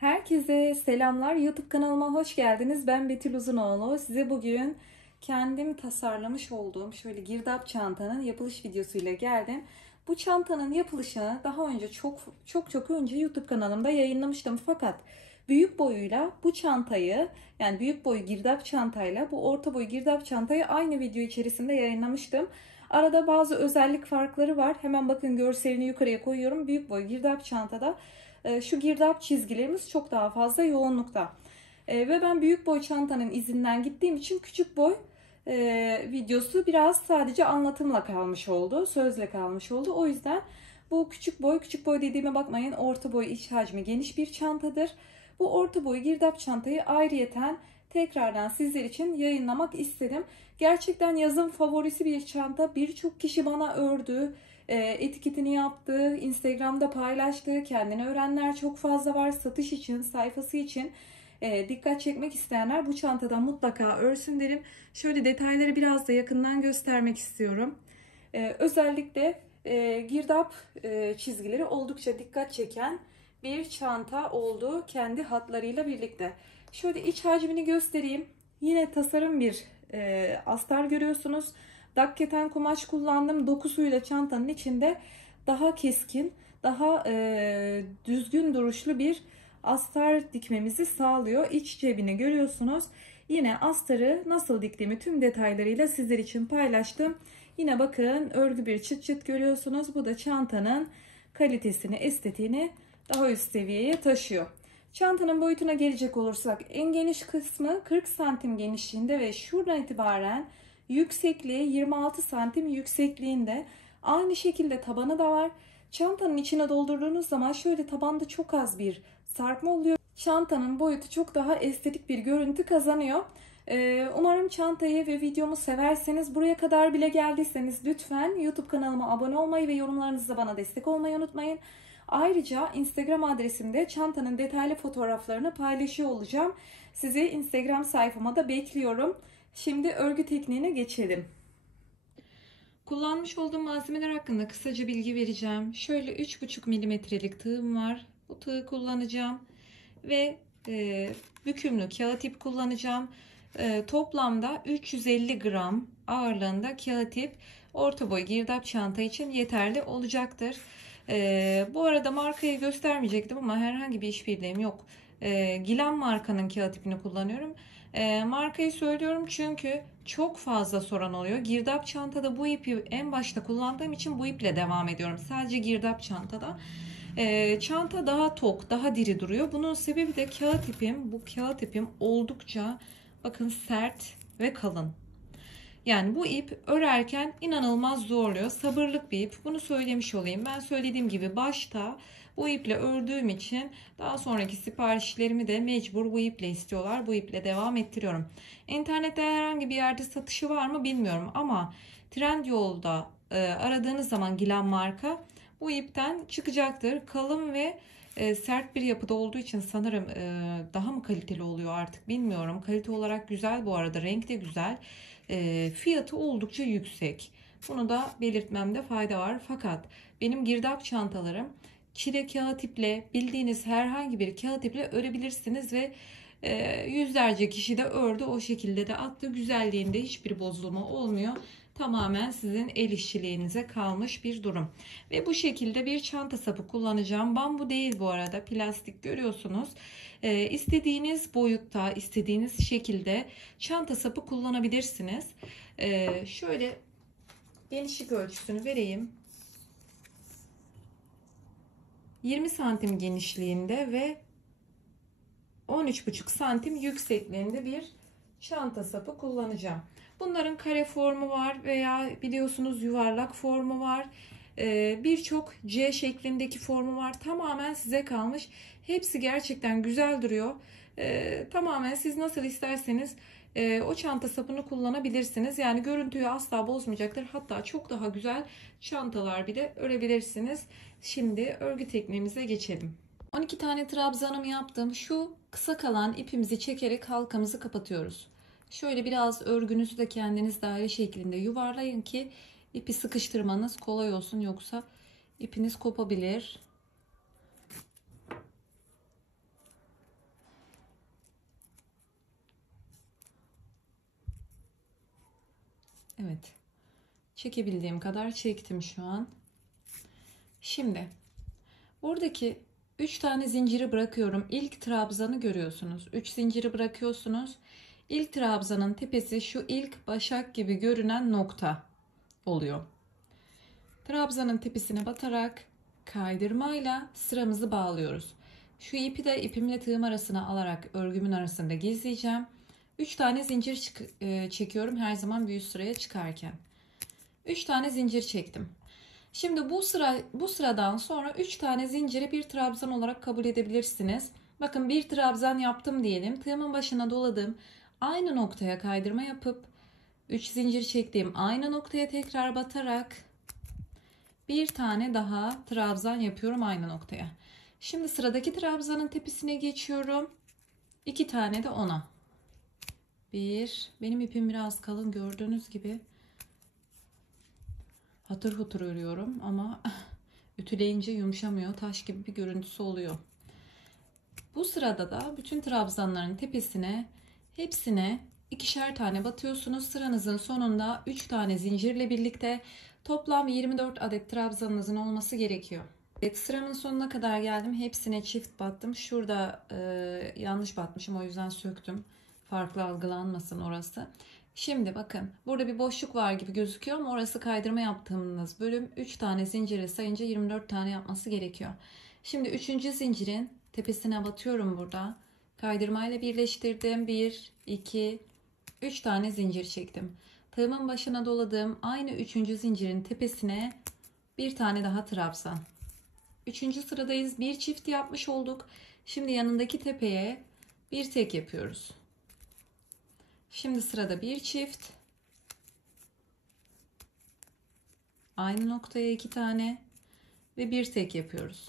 Herkese selamlar. YouTube kanalıma hoş geldiniz. Ben Betül Uzunoğlu. Size bugün kendim tasarlamış olduğum şöyle girdap çantanın yapılış videosuyla geldim. Bu çantanın yapılışını daha önce çok önce YouTube kanalımda yayınlamıştım. Fakat büyük boyuyla bu çantayı, yani büyük boy girdap çantayla bu orta boy girdap çantayı aynı video içerisinde yayınlamıştım. Arada bazı özellik farkları var. Hemen bakın, görselini yukarıya koyuyorum. Büyük boy girdap çantada şu girdap çizgilerimiz çok daha fazla yoğunlukta. Ve ben büyük boy çantanın izinden gittiğim için küçük boy videosu biraz sadece anlatımla kalmış oldu. Sözle kalmış oldu. O yüzden bu küçük boy dediğime bakmayın. Orta boy, iç hacmi geniş bir çantadır. Bu orta boy girdap çantayı ayrıyeten tekrardan sizler için yayınlamak istedim. Gerçekten yazın favorisi bir çanta. Birçok kişi bana ördü, etiketini yaptı, Instagram'da paylaştı. Kendini öğrenenler çok fazla var. Satış için, sayfası için dikkat çekmek isteyenler bu çantadan mutlaka örsün derim. Şöyle detayları biraz da yakından göstermek istiyorum. Özellikle girdap çizgileri oldukça dikkat çeken bir çanta oldu kendi hatlarıyla birlikte. Şöyle iç hacmini göstereyim. Yine tasarım bir astar görüyorsunuz. Dakketen kumaş kullandım. Dokusuyla çantanın içinde daha keskin, daha düzgün duruşlu bir astar dikmemizi sağlıyor. İç cebini görüyorsunuz. Yine astarı nasıl diktiğimi tüm detaylarıyla sizler için paylaştım. Yine bakın, örgü bir çıt çıt görüyorsunuz. Bu da çantanın kalitesini, estetiğini daha üst seviyeye taşıyor. Çantanın boyutuna gelecek olursak, en geniş kısmı 40 santim genişliğinde ve şuradan itibaren yüksekliği 26 santim yüksekliğinde. Aynı şekilde tabanı da var. Çantanın içine doldurduğunuz zaman şöyle tabanda çok az bir sarkma oluyor. Çantanın boyutu çok daha estetik bir görüntü kazanıyor. Umarım çantayı ve videomu severseniz, buraya kadar bile geldiyseniz lütfen YouTube kanalıma abone olmayı ve yorumlarınızla bana destek olmayı unutmayın. Ayrıca Instagram adresimde çantanın detaylı fotoğraflarını paylaşıyor olacağım. Sizi Instagram sayfama da bekliyorum. Şimdi örgü tekniğine geçelim. Kullanmış olduğum malzemeler hakkında kısaca bilgi vereceğim. Şöyle 3,5 milimetrelik tığım var. Bu tığı kullanacağım. Ve bükümlü kağıt ip kullanacağım. Toplamda 350 gram ağırlığında kağıt ip orta boy girdap çanta için yeterli olacaktır. Bu arada markayı göstermeyecektim ama herhangi bir işbirliğim yok. Gilan markanın kağıt ipini kullanıyorum. Markayı söylüyorum çünkü çok fazla soran oluyor. Girdap çantada bu ipi en başta kullandığım için bu iple devam ediyorum. Sadece girdap çantada. Çanta daha tok, daha diri duruyor. Bunun sebebi de kağıt ipim. Bu kağıt ipim oldukça bakın sert ve kalın. Yani bu ip örerken inanılmaz zorluyor. Sabırlık bir ip. Bunu söylemiş olayım. Ben söylediğim gibi başta bu iple ördüğüm için daha sonraki siparişlerimi de mecbur bu iple istiyorlar. Bu iple devam ettiriyorum. İnternette herhangi bir yerde satışı var mı bilmiyorum ama Trendyol'da aradığınız zaman Gilan marka bu ipten çıkacaktır. Kalın ve sert bir yapıda olduğu için sanırım daha mı kaliteli oluyor artık bilmiyorum. Kalite olarak güzel bu arada. Renk de güzel. Fiyatı oldukça yüksek. Bunu da belirtmemde fayda var. Fakat benim girdap çantalarım çile kağıt iple, bildiğiniz herhangi bir kağıt iple örebilirsiniz ve yüzlerce kişi de ördü. O şekilde de attı. Güzelliğinde hiçbir bozulma olmuyor. Tamamen sizin el işçiliğinize kalmış bir durum. Ve bu şekilde bir çanta sapı kullanacağım. Bambu değil bu arada. Plastik görüyorsunuz. İstediğiniz boyutta, istediğiniz şekilde çanta sapı kullanabilirsiniz. Şöyle genişlik ölçüsünü vereyim. 20 santim genişliğinde ve 13,5 santim yüksekliğinde bir çanta sapı kullanacağım. Bunların kare formu var veya biliyorsunuz yuvarlak formu var. Birçok C şeklindeki formu var. Tamamen size kalmış. Hepsi gerçekten güzel duruyor. Tamamen siz nasıl isterseniz o çanta sapını kullanabilirsiniz. Yani görüntüyü asla bozmayacaktır. Hatta çok daha güzel çantalar bile örebilirsiniz. Şimdi örgü tekniğimize geçelim. 12 tane trabzanımı yaptım. Şu kısa kalan ipimizi çekerek halkamızı kapatıyoruz. Şöyle biraz örgünüzü de kendiniz daire şeklinde yuvarlayın ki ipi sıkıştırmanız kolay olsun, yoksa ipiniz kopabilir. Evet. Çekebildiğim kadar çektim şu an. Şimdi buradaki 3 tane zinciri bırakıyorum. İlk trabzanı görüyorsunuz. 3 zinciri bırakıyorsunuz. İlk trabzanın tepesi şu ilk başak gibi görünen nokta oluyor. Trabzanın tepesine batarak kaydırmayla sıramızı bağlıyoruz. Şu ipi de ipimle tığım arasına alarak örgümün arasında gizleyeceğim. 3 tane zincir çekiyorum her zaman bir üst sıraya çıkarken. 3 tane zincir çektim. Şimdi bu sıradan sonra 3 tane zinciri bir trabzan olarak kabul edebilirsiniz. Bakın bir trabzan yaptım diyelim. Tığımın başına doladım. Aynı noktaya kaydırma yapıp 3 zincir çektiğim aynı noktaya tekrar batarak bir tane daha trabzan yapıyorum aynı noktaya. Şimdi sıradaki trabzanın tepesine geçiyorum. 2 tane de ona. Benim ipim biraz kalın gördüğünüz gibi. Hatır hutur örüyorum ama ütüleyince yumuşamıyor. Taş gibi bir görüntüsü oluyor. Bu sırada da bütün trabzanların tepesine hepsine ikişer tane batıyorsunuz. Sıranızın sonunda 3 tane zincirle birlikte toplam 24 adet trabzanınızın olması gerekiyor. Evet, sıramın sonuna kadar geldim. Hepsine çift battım. Şurada yanlış batmışım, o yüzden söktüm. Farklı algılanmasın orası. Şimdi bakın burada bir boşluk var gibi gözüküyor ama orası kaydırma yaptığımız bölüm. 3 tane zincire sayınca 24 tane yapması gerekiyor. Şimdi 3. zincirin tepesine batıyorum burada. Kaydırmayla birleştirdim. 1, 2, 3 tane zincir çektim. Tığımın başına doladığım aynı 3. zincirin tepesine bir tane daha trabzan. 3. sıradayız. Bir çift yapmış olduk. Şimdi yanındaki tepeye bir tek yapıyoruz. Şimdi sırada bir çift. Aynı noktaya 2 tane ve bir tek yapıyoruz.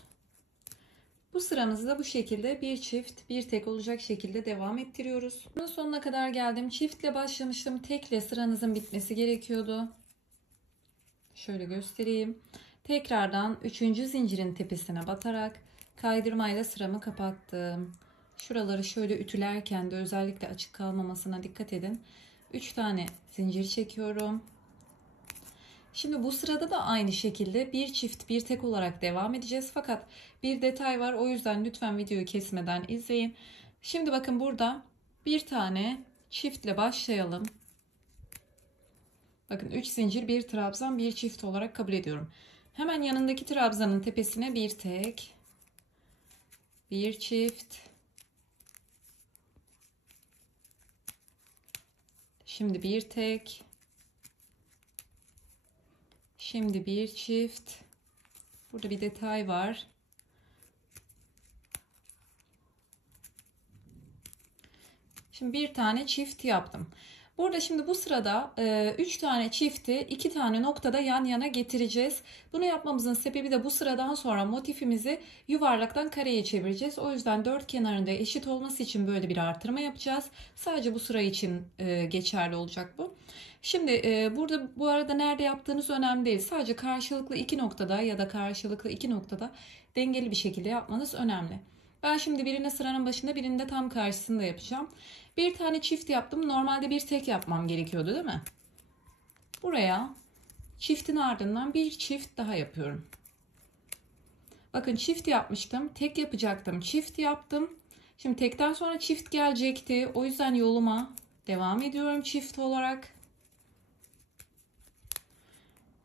Bu sıramızı da bu şekilde bir çift bir tek olacak şekilde devam ettiriyoruz. Bunun sonuna kadar geldim. Çiftle başlamıştım. Tekle sıranızın bitmesi gerekiyordu. Şöyle göstereyim. Tekrardan 3. zincirin tepesine batarak kaydırmayla sıramı kapattım. Şuraları şöyle ütülerken de özellikle açık kalmamasına dikkat edin. 3 tane zincir çekiyorum. Şimdi bu sırada da aynı şekilde bir çift bir tek olarak devam edeceğiz. Fakat bir detay var, o yüzden lütfen videoyu kesmeden izleyin. Şimdi bakın burada bir tane çiftle başlayalım. Bakın 3 zincir bir trabzan bir çift olarak kabul ediyorum. Hemen yanındaki trabzanın tepesine bir tek, bir çift. Şimdi bir tek. Şimdi bir çift. Burada bir detay var. Şimdi bir tane çift yaptım. Burada şimdi bu sırada 3 tane çifti 2 tane noktada yan yana getireceğiz. Bunu yapmamızın sebebi de bu sıradan sonra motifimizi yuvarlaktan kareye çevireceğiz. O yüzden dört kenarında eşit olması için böyle bir artırma yapacağız. Sadece bu sıra için geçerli olacak bu. Şimdi burada bu arada nerede yaptığınız önemli değil. Sadece karşılıklı iki noktada ya da karşılıklı iki noktada dengeli bir şekilde yapmanız önemli. Ben şimdi birini sıranın başında, birini de tam karşısında yapacağım. Bir tane çift yaptım. Normalde bir tek yapmam gerekiyordu, değil mi? Buraya çiftin ardından bir çift daha yapıyorum. Bakın çift yapmıştım. Tek yapacaktım. Çift yaptım. Şimdi tekten sonra çift gelecekti. O yüzden yoluma devam ediyorum çift olarak.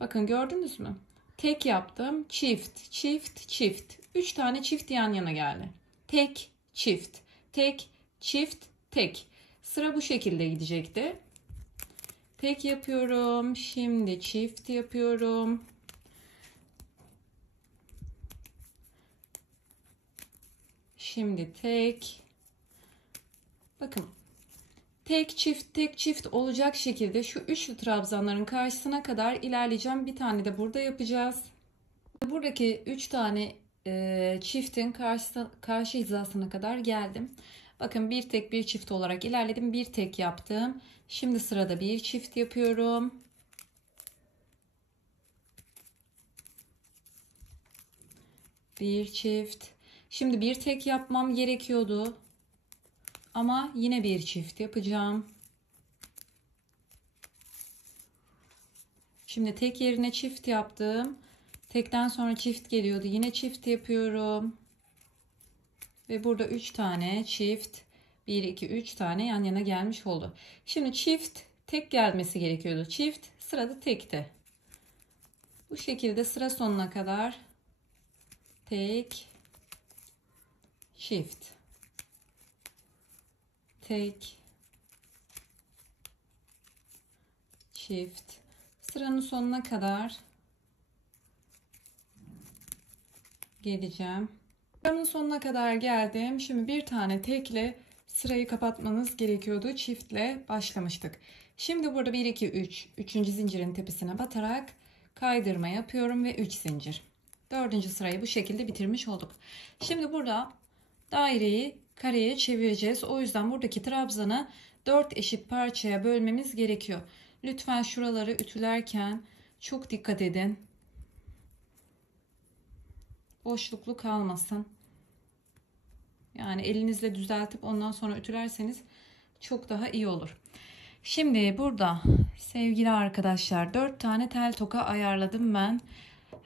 Bakın gördünüz mü? Tek yaptım. Çift, çift, çift. 3 tane çift yan yana geldi. Tek, çift, tek, çift, tek. Sıra bu şekilde gidecekti. Tek yapıyorum. Şimdi çift yapıyorum. Şimdi tek. Bakın. Tek çift tek çift olacak şekilde şu üçlü trabzanların karşısına kadar ilerleyeceğim. Bir tane de burada yapacağız. Buradaki 3 tane çiftin karşı hizasına kadar geldim. Bakın bir tek bir çift olarak ilerledim. Bir tek yaptım. Şimdi sırada bir çift yapıyorum. Bir çift. Şimdi bir tek yapmam gerekiyordu. Ama yine bir çift yapacağım. Şimdi tek yerine çift yaptım. Tekten sonra çift geliyordu. Yine çift yapıyorum. Ve burada 3 tane çift, 1 2 3 tane yan yana gelmiş oldu. Şimdi çift tek gelmesi gerekiyordu. Çift sırada tekti. Bu şekilde sıra sonuna kadar tek, çift, tek, çift, sıranın sonuna kadar geleceğim. Sıranın sonuna kadar geldim. Şimdi bir tane tekle sırayı kapatmanız gerekiyordu. Çiftle başlamıştık. Şimdi burada 1 2 3 üçüncü zincirin tepesine batarak kaydırma yapıyorum ve 3 zincir. Dördüncü sırayı bu şekilde bitirmiş olduk. Şimdi burada daireyi kareye çevireceğiz. O yüzden buradaki trabzanı 4 eşit parçaya bölmemiz gerekiyor. Lütfen şuraları ütülerken çok dikkat edin. Boşluklu kalmasın. Yani elinizle düzeltip ondan sonra ütülerseniz çok daha iyi olur. Şimdi burada sevgili arkadaşlar 4 tane tel toka ayarladım ben.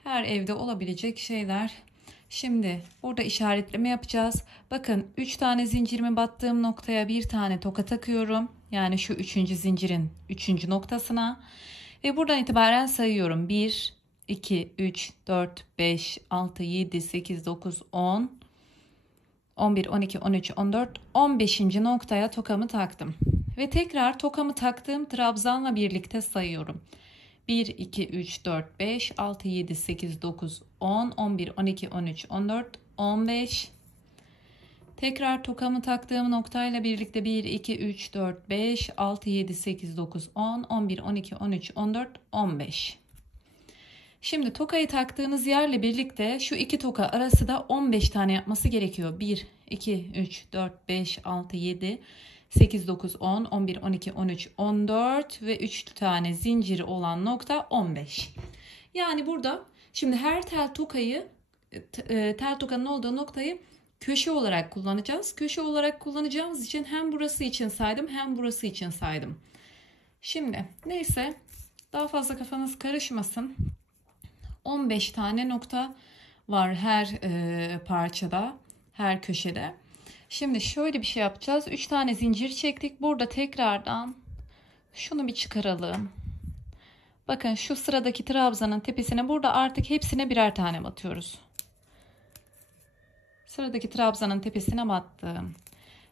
Her evde olabilecek şeyler. Şimdi burada işaretleme yapacağız. Bakın 3 tane zincirimi battığım noktaya bir tane toka takıyorum. Yani şu 3. zincirin 3. noktasına. Ve buradan itibaren sayıyorum. 1, 2, 3, 4, 5, 6, 7, 8, 9, 10, 11, 12, 13, 14, 15. noktaya tokamı taktım. Ve tekrar tokamı taktığım trabzanla birlikte sayıyorum. 1, 2, 3, 4, 5, 6, 7, 8, 9, 10, 11, 12, 13, 14, 15. Tekrar tokamı taktığım noktayla birlikte 1, 2, 3, 4, 5, 6, 7, 8, 9, 10, 11, 12, 13, 14, 15. Şimdi tokayı taktığınız yerle birlikte şu iki toka arası da 15 tane yapması gerekiyor. 1, 2, 3, 4, 5, 6, 7, 8, 9, 10, 11, 12, 13, 14 ve 3 tane zinciri olan nokta 15. Yani burada şimdi her tel tokanın olduğu noktayı köşe olarak kullanacağız. Köşe olarak kullanacağımız için hem burası için saydım hem burası için saydım. Şimdi neyse daha fazla kafanız karışmasın. 15 tane nokta var her parçada, her köşede. Şimdi şöyle bir şey yapacağız. 3 tane zincir çektik. Burada tekrardan şunu bir çıkaralım. Bakın şu sıradaki trabzanın tepesine burada artık hepsine birer tane batıyoruz. Sıradaki trabzanın tepesine battım.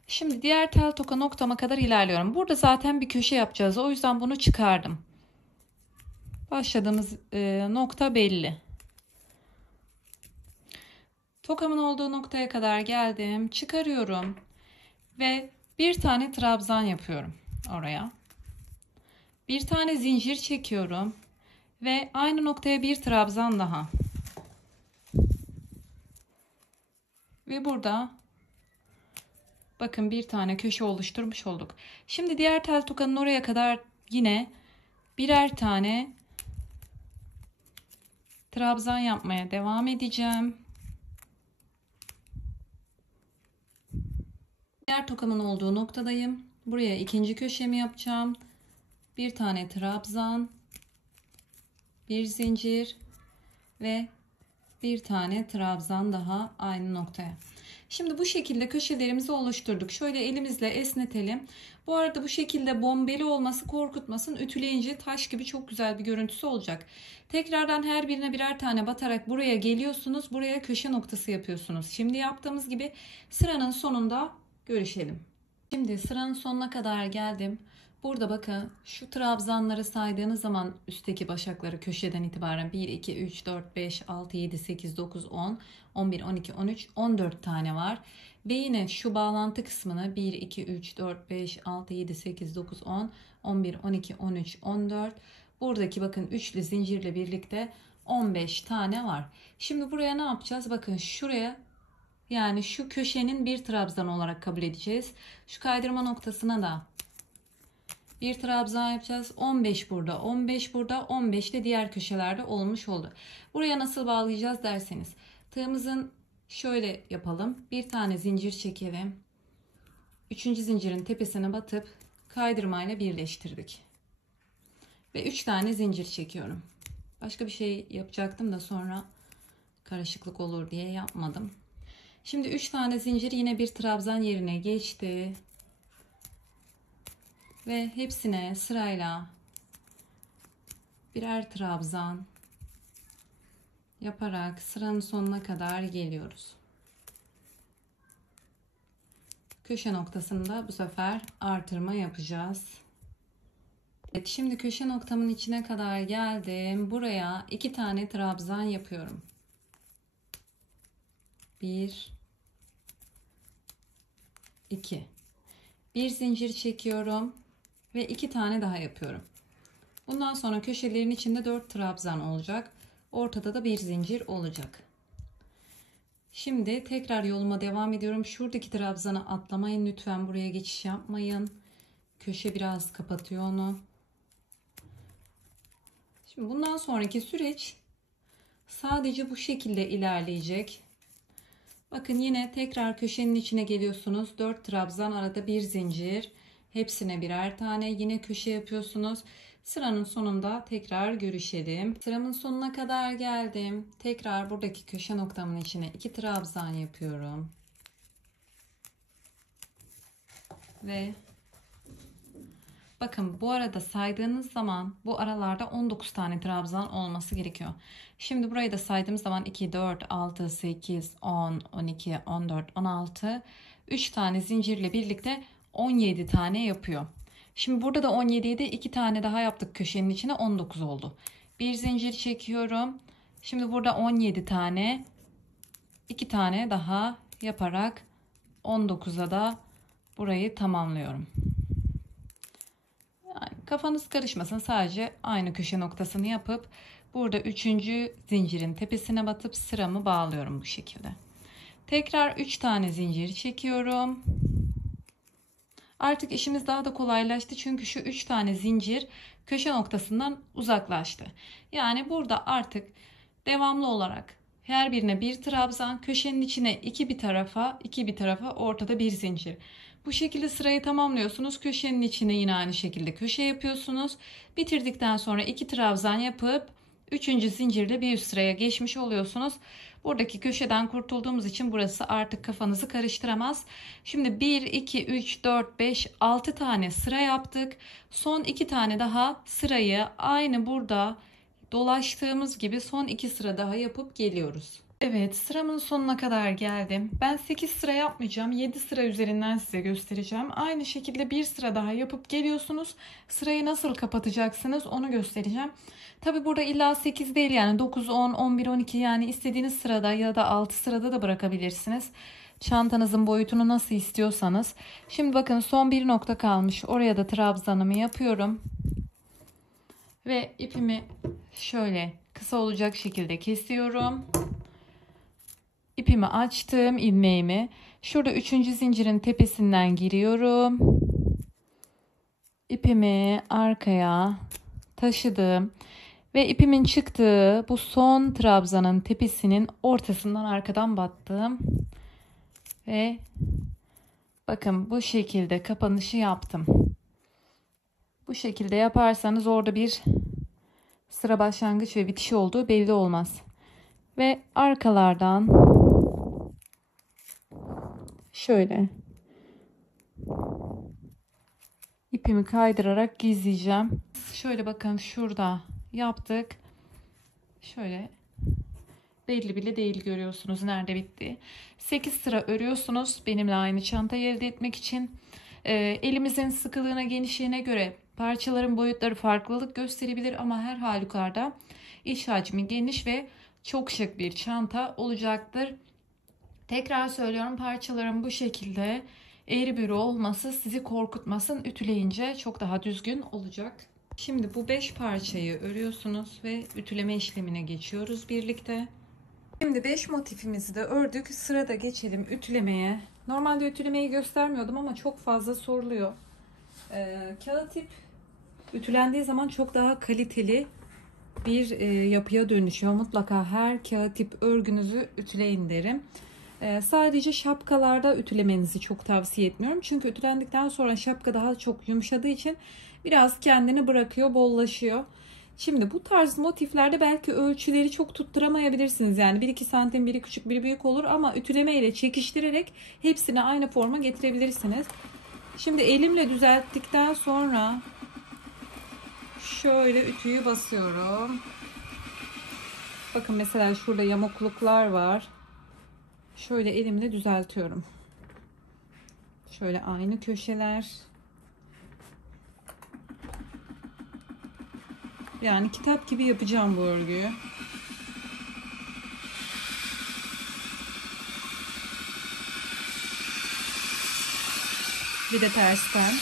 Şimdi diğer tel toka noktama kadar ilerliyorum. Burada zaten bir köşe yapacağız. O yüzden bunu çıkardım. Başladığımız nokta belli. Tokamın olduğu noktaya kadar geldim. Çıkarıyorum. Ve bir tane trabzan yapıyorum oraya. Bir tane zincir çekiyorum. Ve aynı noktaya bir trabzan daha. Ve burada bakın bir tane köşe oluşturmuş olduk. Şimdi diğer tel tokanın oraya kadar yine birer tane trabzan yapmaya devam edeceğim. Diğer tokamın olduğu noktadayım. Buraya ikinci köşemi yapacağım. Bir tane trabzan, bir zincir ve bir tane trabzan daha aynı noktaya. Şimdi bu şekilde köşelerimizi oluşturduk. Şöyle elimizle esnetelim. Bu arada bu şekilde bombeli olması korkutmasın. Ütüleyince taş gibi çok güzel bir görüntüsü olacak. Tekrardan her birine birer tane batarak buraya geliyorsunuz. Buraya köşe noktası yapıyorsunuz. Şimdi yaptığımız gibi sıranın sonunda görüşelim. Şimdi sıranın sonuna kadar geldim. Burada bakın şu trabzanları saydığınız zaman üstteki başakları köşeden itibaren 1, 2, 3, 4, 5, 6, 7, 8, 9, 10, 11, 12, 13, 14 tane var. Ve yine şu bağlantı kısmını 1, 2, 3, 4, 5, 6, 7, 8, 9, 10, 11, 12, 13, 14. Buradaki bakın üçlü zincirle birlikte 15 tane var. Şimdi buraya ne yapacağız? Bakın şuraya yani şu köşenin bir trabzan olarak kabul edeceğiz. Şu kaydırma noktasına da bir trabzan yapacağız. 15 burada, 15 burada, 15 de diğer köşelerde olmuş oldu. Buraya nasıl bağlayacağız derseniz. Tığımızın şöyle yapalım. Bir tane zincir çekelim. Üçüncü zincirin tepesine batıp kaydırmayla birleştirdik. Ve 3 tane zincir çekiyorum. Başka bir şey yapacaktım da sonra karışıklık olur diye yapmadım. Şimdi 3 tane zincir yine bir trabzan yerine geçti. Ve hepsine sırayla birer trabzan yaparak sıranın sonuna kadar geliyoruz. Köşe noktasında bu sefer artırma yapacağız. Evet, şimdi köşe noktamın içine kadar geldim. Buraya 2 tane trabzan yapıyorum. 1 2 bir zincir çekiyorum ve 2 tane daha yapıyorum. Bundan sonra köşelerin içinde 4 trabzan olacak. Ortada da bir zincir olacak. Şimdi tekrar yoluma devam ediyorum. Şuradaki trabzanı atlamayın lütfen. Buraya geçiş yapmayın. Köşe biraz kapatıyor onu. Şimdi bundan sonraki süreç sadece bu şekilde ilerleyecek. Bakın yine tekrar köşenin içine geliyorsunuz. 4 trabzan, arada bir zincir. Hepsine birer tane. Yine köşe yapıyorsunuz. Sıranın sonunda tekrar görüşelim. Sıramın sonuna kadar geldim. Tekrar buradaki köşe noktamın içine 2 trabzan yapıyorum. Ve bakın bu arada saydığınız zaman bu aralarda 19 tane trabzan olması gerekiyor. Şimdi burayı da saydığımız zaman 2, 4, 6, 8, 10, 12, 14, 16, 3 tane zincirle birlikte 17 tane yapıyor. Şimdi burada da 17'ydi, 2 tane daha yaptık köşenin içine, 19 oldu. Bir zincir çekiyorum. Şimdi burada 17 tane, 2 tane daha yaparak 19'a da burayı tamamlıyorum. Yani kafanız karışmasın, sadece aynı köşe noktasını yapıp burada 3. zincirin tepesine batıp sıramı bağlıyorum bu şekilde. Tekrar 3 tane zincir çekiyorum. Artık işimiz daha da kolaylaştı çünkü şu 3 tane zincir köşe noktasından uzaklaştı. Yani burada artık devamlı olarak her birine bir trabzan, köşenin içine 2 bir tarafa, ortada bir zincir. Bu şekilde sırayı tamamlıyorsunuz. Köşenin içine yine aynı şekilde köşe yapıyorsunuz. Bitirdikten sonra 2 trabzan yapıp 3. zincirle bir üst sıraya geçmiş oluyorsunuz. Buradaki köşeden kurtulduğumuz için burası artık kafanızı karıştıramaz. Şimdi 1, 2, 3, 4, 5, 6 tane sıra yaptık. Son 2 tane daha sırayı aynı burada dolaştığımız gibi son 2 sıra daha yapıp geliyoruz. Evet, sıramın sonuna kadar geldim. Ben 8 sıra yapmayacağım. 7 sıra üzerinden size göstereceğim. Aynı şekilde bir sıra daha yapıp geliyorsunuz. Sırayı nasıl kapatacaksınız onu göstereceğim. Tabi burada illa 8 değil, yani 9, 10, 11, 12, yani istediğiniz sırada ya da 6 sırada da bırakabilirsiniz. Çantanızın boyutunu nasıl istiyorsanız. Şimdi bakın son bir nokta kalmış. Oraya da trabzanımı yapıyorum. Ve ipimi şöyle kısa olacak şekilde kesiyorum. İpimi açtım, ilmeğimi. Şurada 3. zincirin tepesinden giriyorum. İpimi arkaya taşıdım. Ve ipimin çıktığı bu son trabzanın tepesinin ortasından arkadan battım. Ve bakın bu şekilde kapanışı yaptım. Bu şekilde yaparsanız orada bir sıra başlangıç ve bitiş olduğu belli olmaz. Ve arkalardan şöyle ipimi kaydırarak gizleyeceğim. Şöyle bakın, şurada yaptık. Şöyle belli bile değil, görüyorsunuz nerede bitti. 8 sıra örüyorsunuz benimle aynı çantayı elde etmek için. Elimizin sıkılığına, genişliğine göre parçaların boyutları farklılık gösterebilir ama her halükarda iç hacmi geniş ve çok şık bir çanta olacaktır. Tekrar söylüyorum, parçaların bu şekilde eğri büğrü olması sizi korkutmasın. Ütüleyince çok daha düzgün olacak. Şimdi bu 5 parçayı örüyorsunuz ve ütüleme işlemine geçiyoruz birlikte. Şimdi 5 motifimizi de ördük. Sırada geçelim ütülemeye. Normalde ütülemeyi göstermiyordum ama çok fazla soruluyor. Kağıt ip ütülendiği zaman çok daha kaliteli bir yapıya dönüşüyor. Mutlaka her kağıt ip örgünüzü ütüleyin derim. Sadece şapkalarda ütülemenizi çok tavsiye etmiyorum. Çünkü ütülendikten sonra şapka daha çok yumuşadığı için biraz kendini bırakıyor, bollaşıyor. Şimdi bu tarz motiflerde belki ölçüleri çok tutturamayabilirsiniz. Yani 1-2 santim, biri küçük biri büyük olur ama ütüleme ile çekiştirerek hepsini aynı forma getirebilirsiniz. Şimdi elimle düzelttikten sonra şöyle ütüyü basıyorum. Bakın mesela şurada yamukluklar var. Şöyle elimle düzeltiyorum. Şöyle aynı köşeler. Yani kitap gibi yapacağım bu örgüyü. Bir de tersten.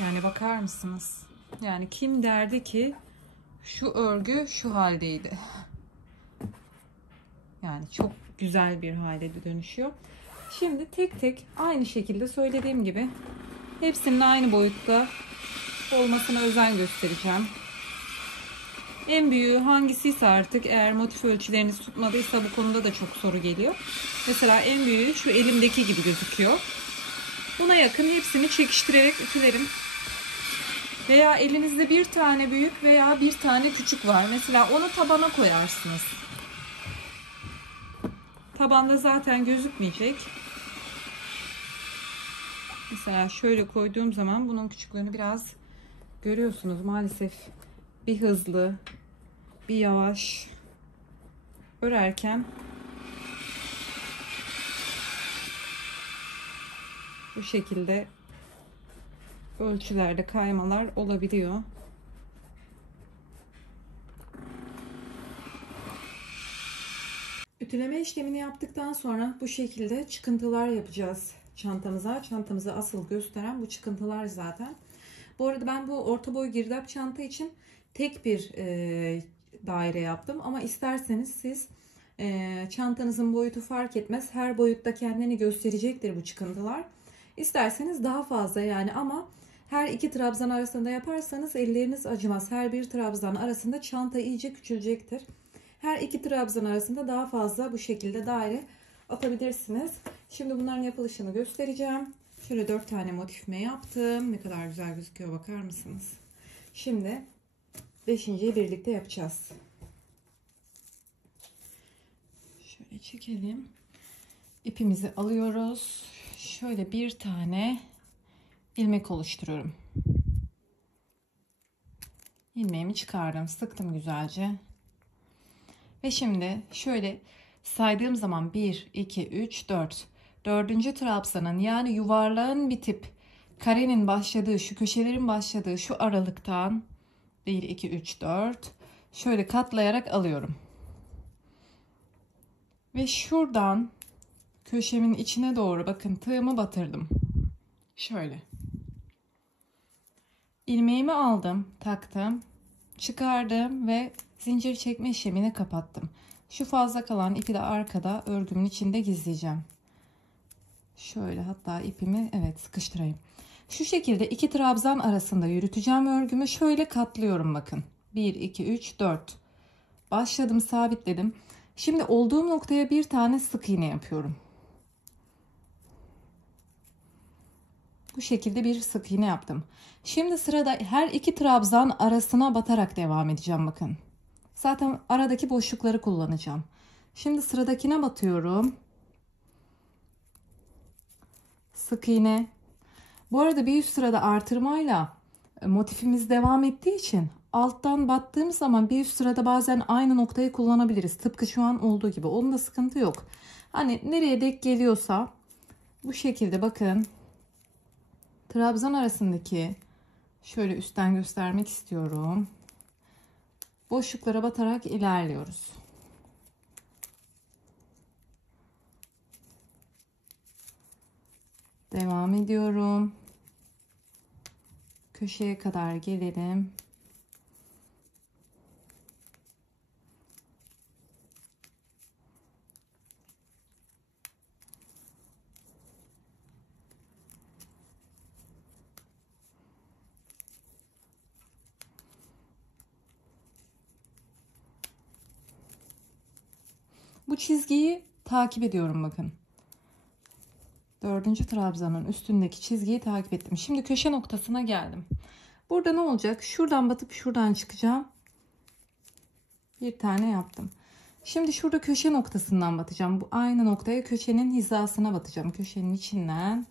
Yani bakar mısınız? Yani kim derdi ki şu örgü şu haldeydi. Yani çok güzel bir hale de dönüşüyor. Şimdi tek tek aynı şekilde söylediğim gibi hepsinin aynı boyutta olmasına özen göstereceğim. En büyüğü hangisiyse artık, eğer motif ölçüleriniz tutmadıysa bu konuda da çok soru geliyor. Mesela en büyüğü şu elimdeki gibi gözüküyor. Buna yakın hepsini çekiştirerek ütülerim. Veya elinizde bir tane büyük veya bir tane küçük var. Mesela onu tabana koyarsınız. Tabanda zaten gözükmeyecek. Mesela şöyle koyduğum zaman bunun küçüklüğünü biraz görüyorsunuz maalesef. Bir hızlı, bir yavaş örerken bu şekilde ölçülerde kaymalar olabiliyor. Ütüleme işlemini yaptıktan sonra bu şekilde çıkıntılar yapacağız çantamıza. Çantamızı asıl gösteren bu çıkıntılar zaten. Bu arada ben bu orta boy girdap çanta için tek bir daire yaptım. Ama isterseniz siz çantanızın boyutu fark etmez. Her boyutta kendini gösterecektir bu çıkıntılar. İsterseniz daha fazla yani, ama her iki trabzan arasında yaparsanız elleriniz acımaz. Her bir trabzan arasında çanta iyice küçülecektir. Her iki trabzan arasında daha fazla bu şekilde daire atabilirsiniz. Şimdi bunların yapılışını göstereceğim. Şöyle 4 tane motifime yaptım. Ne kadar güzel gözüküyor, bakar mısınız? Şimdi 5.'yi birlikte yapacağız. Şöyle çekelim. İpimizi alıyoruz. Şöyle bir tane ilmek oluşturuyorum. İlmeğimi çıkardım. Sıktım güzelce. Ve şimdi şöyle saydığım zaman 1, 2, 3, 4. Dördüncü trabzanın, yani yuvarlağın bitip karenin başladığı, şu köşelerin başladığı şu aralıktan 1, 2, 3, 4 şöyle katlayarak alıyorum. Ve şuradan köşemin içine doğru bakın tığımı batırdım. Şöyle. İlmeğimi aldım, taktım, çıkardım ve zincir çekme işlemini kapattım. Şu fazla kalan ipi de arkada örgümün içinde gizleyeceğim. Şöyle, hatta ipimi evet sıkıştırayım. Şu şekilde iki trabzan arasında yürüteceğim örgümü. Şöyle katlıyorum bakın. 1, 2, 3, 4. Başladım, sabitledim. Şimdi olduğum noktaya bir tane sık iğne yapıyorum. Bu şekilde bir sık iğne yaptım. Şimdi sırada her iki trabzan arasına batarak devam edeceğim bakın. Zaten aradaki boşlukları kullanacağım. Şimdi sıradakine batıyorum. Sık iğne. Bu arada bir üst sırada artırmayla motifimiz devam ettiği için alttan battığım zaman bir üst sırada bazen aynı noktayı kullanabiliriz. Tıpkı şu an olduğu gibi. Onun da sıkıntı yok. Hani nereye denk geliyorsa bu şekilde bakın. Trabzan arasındaki, şöyle üstten göstermek istiyorum, boşluklara batarak ilerliyoruz. Devam ediyorum. Köşeye kadar gelelim. Bu çizgiyi takip ediyorum bakın. 4. trabzanın üstündeki çizgiyi takip ettim. Şimdi köşe noktasına geldim. Burada ne olacak? Şuradan batıp şuradan çıkacağım. Bir tane yaptım. Şimdi şurada köşe noktasından batacağım. Bu aynı noktaya köşenin hizasına batacağım. Köşenin içinden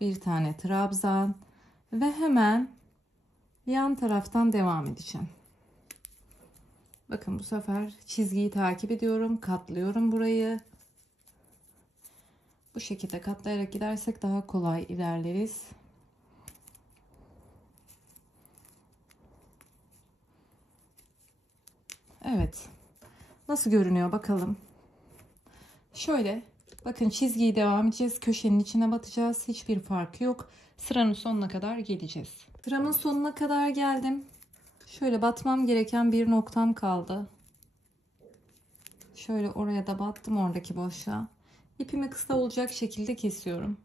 bir tane trabzan ve hemen yan taraftan devam edeceğim. Bakın bu sefer çizgiyi takip ediyorum. Katlıyorum burayı. Bu şekilde katlayarak gidersek daha kolay ilerleriz. Evet. Nasıl görünüyor bakalım. Şöyle bakın, çizgiyi devam edeceğiz. Köşenin içine batacağız. Hiçbir farkı yok. Sıranın sonuna kadar geleceğiz. Sıramın sonuna kadar geldim. Şöyle batmam gereken bir noktam kaldı. Şöyle oraya da battım, oradaki boşluğa. İpimi kısa olacak şekilde kesiyorum.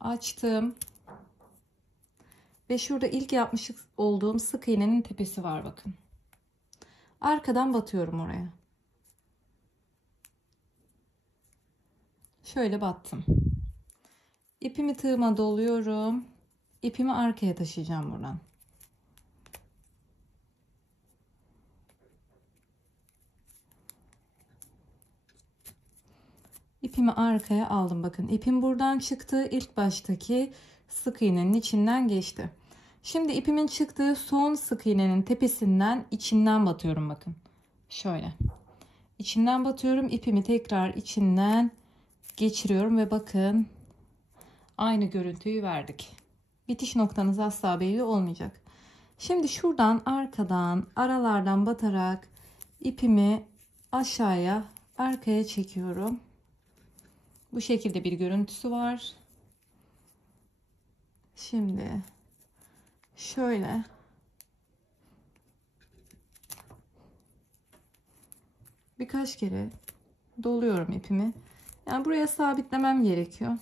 Açtım. Ve şurada ilk yapmış olduğum sık iğnenin tepesi var bakın. Arkadan batıyorum oraya. Şöyle battım. İpimi tığıma doluyorum. İpimi arkaya taşıyacağım buradan. İpimi arkaya aldım. Bakın ipim buradan çıktı. İlk baştaki sık iğnenin içinden geçti. Şimdi ipimin çıktığı son sık iğnenin tepesinden içinden batıyorum bakın. Şöyle. İçinden batıyorum. İpimi tekrar içinden geçiriyorum ve bakın aynı görüntüyü verdik. Bitiş noktanız asla belli olmayacak. Şimdi şuradan arkadan aralardan batarak ipimi aşağıya, arkaya çekiyorum. Bu şekilde bir görüntüsü var. Şimdi şöyle birkaç kere doluyorum ipimi. Yani buraya sabitlemem gerekiyor.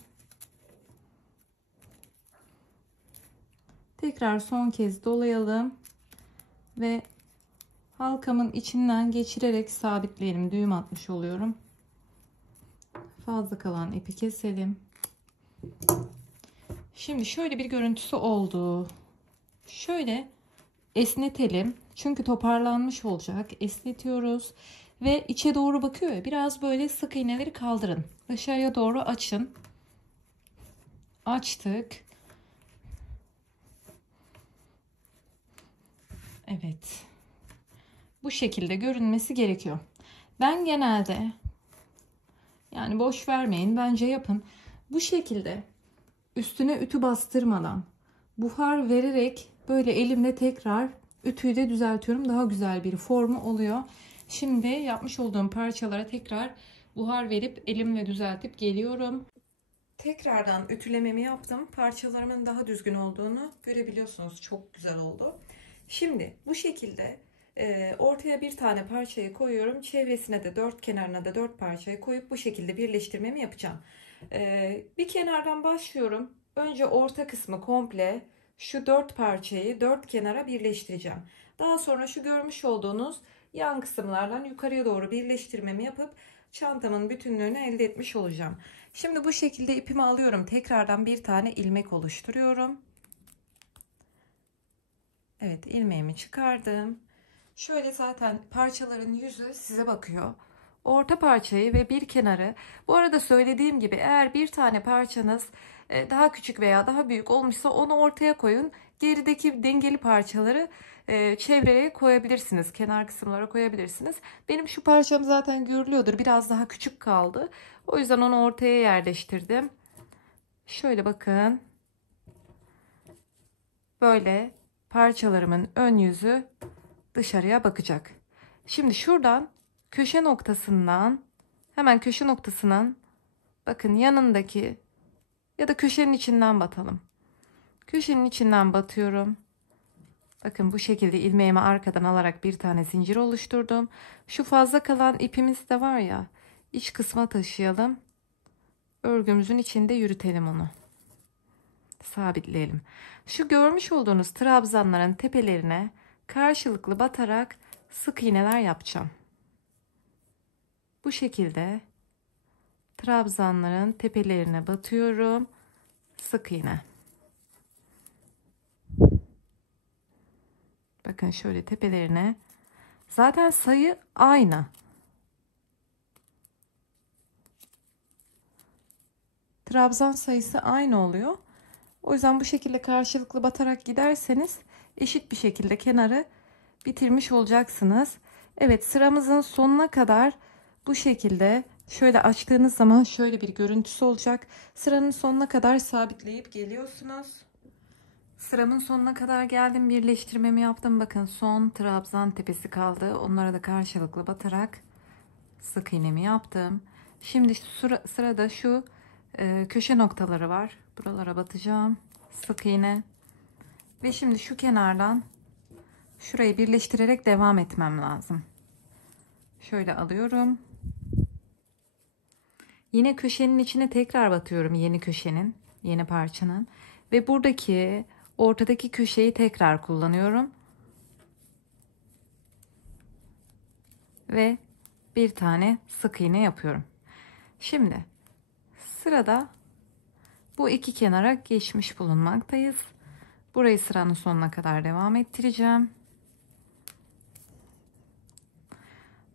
Tekrar son kez dolayalım ve halkamın içinden geçirerek sabitleyelim. Düğüm atmış oluyorum. Fazla kalan ipi keselim. Şimdi şöyle bir görüntüsü oldu. Şöyle esnetelim. Çünkü toparlanmış olacak. Esnetiyoruz. Ve içe doğru bakıyor ya. Biraz böyle sık iğneleri kaldırın. Dışarıya doğru açın. Açtık. Evet. Bu şekilde görünmesi gerekiyor. Ben genelde, yani boş vermeyin, bence yapın. Bu şekilde üstüne ütü bastırmadan buhar vererek böyle elimle tekrar ütüyü de düzeltiyorum. Daha güzel bir formu oluyor. Şimdi yapmış olduğum parçalara tekrar buhar verip elimle düzeltip geliyorum. Tekrardan ütülememi yaptım. Parçalarımın daha düzgün olduğunu görebiliyorsunuz. Çok güzel oldu. Şimdi bu şekilde ortaya bir tane parçayı koyuyorum. Çevresine de dört kenarına da dört parçayı koyup bu şekilde birleştirmemi yapacağım. Bir kenardan başlıyorum. Önce orta kısmı komple şu dört parçayı dört kenara birleştireceğim. Daha sonra şu görmüş olduğunuz yan kısımlardan yukarıya doğru birleştirmemi yapıp çantamın bütünlüğünü elde etmiş olacağım. Şimdi bu şekilde ipimi alıyorum. Tekrardan bir tane ilmek oluşturuyorum. Evet, ilmeğimi çıkardım. Şöyle zaten parçaların yüzü size bakıyor. Orta parçayı ve bir kenarı, bu arada söylediğim gibi eğer bir tane parçanız daha küçük veya daha büyük olmuşsa onu ortaya koyun. Gerideki dengeli parçaları çevreye koyabilirsiniz. Kenar kısımlara koyabilirsiniz. Benim şu parçam zaten görülüyordur. Biraz daha küçük kaldı. O yüzden onu ortaya yerleştirdim. Şöyle bakın. Böyle parçalarımın ön yüzü dışarıya bakacak. Şimdi şuradan köşe noktasından, hemen köşe noktasının bakın yanındaki ya da köşenin içinden batalım. Köşenin içinden batıyorum. Bakın bu şekilde ilmeğimi arkadan alarak bir tane zincir oluşturdum. Şu fazla kalan ipimiz de var ya, iç kısma taşıyalım. Örgümüzün içinde yürütelim onu. Sabitleyelim. Şu görmüş olduğunuz trabzanların tepelerine karşılıklı batarak sık iğneler yapacağım. Bu şekilde trabzanların tepelerine batıyorum. Sık iğne. Bakın şöyle tepelerine. Zaten sayı aynı. Trabzan sayısı aynı oluyor. O yüzden bu şekilde karşılıklı batarak giderseniz eşit bir şekilde kenarı bitirmiş olacaksınız. Evet, sıramızın sonuna kadar bu şekilde şöyle açtığınız zaman şöyle bir görüntüsü olacak. Sıranın sonuna kadar sabitleyip geliyorsunuz. Sıramın sonuna kadar geldim, birleştirmemi yaptım. Bakın son trabzan tepesi kaldı. Onlara da karşılıklı batarak sık iğnemi yaptım. Şimdi sırada şu köşe noktaları var. Buralara batacağım. Sık iğne. Ve şimdi şu kenardan şurayı birleştirerek devam etmem lazım. Şöyle alıyorum. Yine köşenin içine tekrar batıyorum, yeni parçanın. Ve buradaki ortadaki köşeyi tekrar kullanıyorum. Ve bir tane sık iğne yapıyorum. Şimdi sırada bu iki kenara geçmiş bulunmaktayız. Burayı sıranın sonuna kadar devam ettireceğim.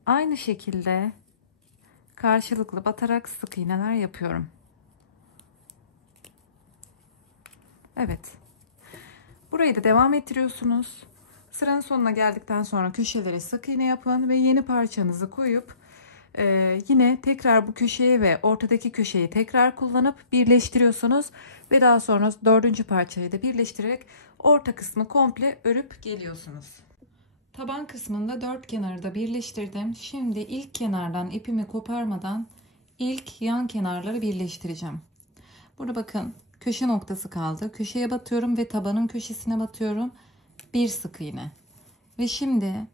Aynı şekilde karşılıklı batarak sık iğneler yapıyorum. Evet. Burayı da devam ettiriyorsunuz. Sıranın sonuna geldikten sonra köşelere sık iğne yapın ve yeni parçanızı koyup yine tekrar bu köşeye ve ortadaki köşeyi tekrar kullanıp birleştiriyorsunuz ve daha sonra dördüncü parçayı da birleştirerek orta kısmı komple örüp geliyorsunuz. Taban kısmında dört kenarı da birleştirdim. Şimdi ilk kenardan ipimi koparmadan ilk yan kenarları birleştireceğim. Burada bakın köşe noktası kaldı. Köşeye batıyorum ve tabanın köşesine batıyorum. Bir sık iğne. Ve şimdi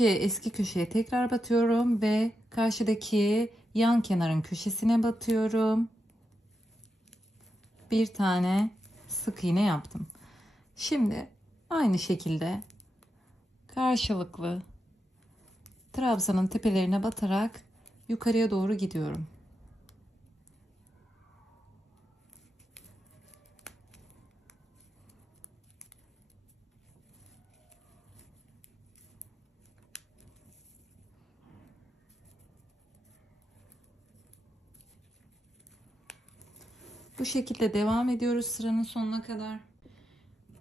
eski köşeye tekrar batıyorum ve karşıdaki yan kenarın köşesine batıyorum. Bir tane sık iğne yaptım. Şimdi aynı şekilde karşılıklı trabzanın tepelerine batarak yukarıya doğru gidiyorum. Bu şekilde devam ediyoruz sıranın sonuna kadar.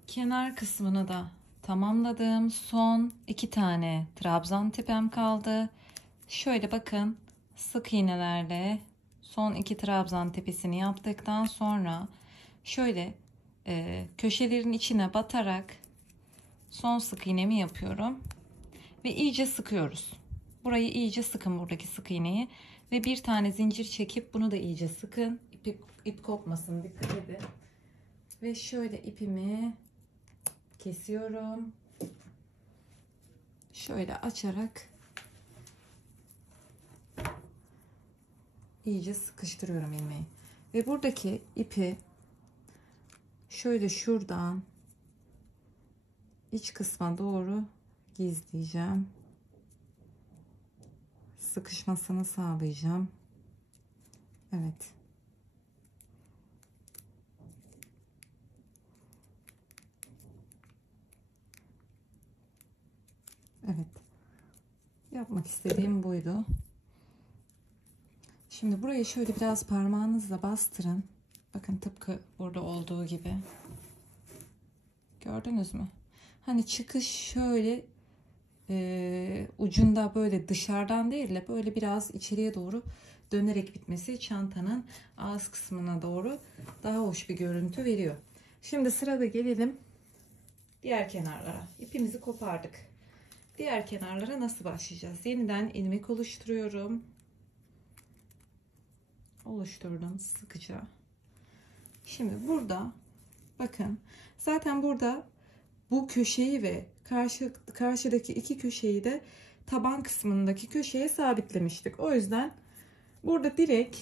Kenar kısmını da tamamladım. Son iki tane trabzan tepem kaldı. Şöyle bakın, sık iğnelerle son iki trabzan tepesini yaptıktan sonra şöyle köşelerin içine batarak son sık iğnemi yapıyorum ve iyice sıkıyoruz. Burayı iyice sıkın, buradaki sık iğneyi, ve bir tane zincir çekip bunu da iyice sıkın. İp kopmasın, dikkat edin. Ve şöyle ipimi kesiyorum. Şöyle açarak iyice sıkıştırıyorum ilmeği. Ve buradaki ipi şöyle şuradan iç kısma doğru gizleyeceğim. Sıkışmasını sağlayacağım. Evet. Evet. Yapmak istediğim buydu. Şimdi burayı şöyle biraz parmağınızla bastırın. Bakın tıpkı burada olduğu gibi. Gördünüz mü? Hani çıkış şöyle ucunda böyle dışarıdan değil de böyle biraz içeriye doğru dönerek bitmesi çantanın ağız kısmına doğru daha hoş bir görüntü veriyor. Şimdi sırada gelelim diğer kenarlara. İpimizi kopardık. Diğer kenarlara nasıl başlayacağız? Yeniden ilmek oluşturuyorum. Oluşturdum sıkıca. Şimdi burada bakın, zaten burada bu köşeyi ve karşıdaki iki köşeyi de taban kısmındaki köşeye sabitlemiştik. O yüzden burada direkt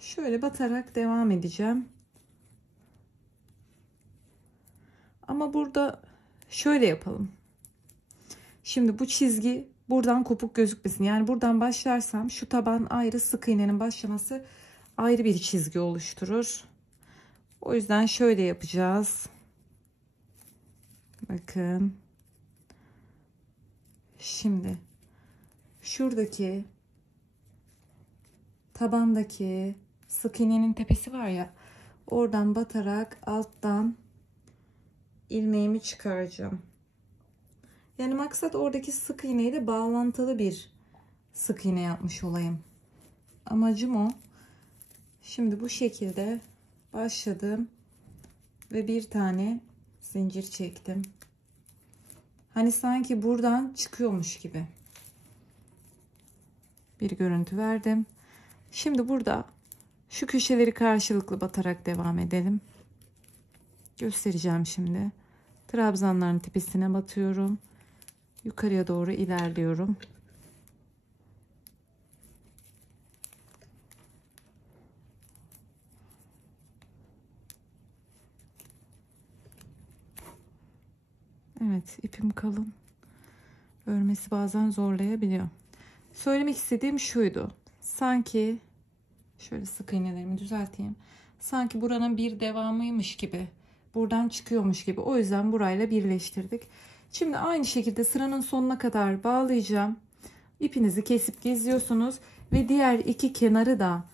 şöyle batarak devam edeceğim. Ama burada şöyle yapalım. Şimdi bu çizgi buradan kopuk gözükmesin. Yani buradan başlarsam şu taban ayrı, sık iğnenin başlaması ayrı bir çizgi oluşturur. O yüzden şöyle yapacağız. Bakın. Şimdi şuradaki tabandaki sık iğnenin tepesi var ya, oradan batarak alttan ilmeğimi çıkaracağım. Yani maksat oradaki sık iğneyle bağlantılı bir sık iğne yapmış olayım. Amacım o. Şimdi bu şekilde başladım ve bir tane zincir çektim. Hani sanki buradan çıkıyormuş gibi bir görüntü verdim. Şimdi burada şu köşeleri karşılıklı batarak devam edelim. Göstereceğim şimdi. Trabzanların tepesine batıyorum. Yukarıya doğru ilerliyorum. Evet, ipim kalın. Örmesi bazen zorlayabiliyor. Söylemek istediğim şuydu. Sanki şöyle sık iğnelerimi düzelteyim. Sanki buranın bir devamıymış gibi. Buradan çıkıyormuş gibi. O yüzden burayla birleştirdik. Şimdi aynı şekilde sıranın sonuna kadar bağlayacağım. İpinizi kesip geziyorsunuz ve diğer iki kenarı da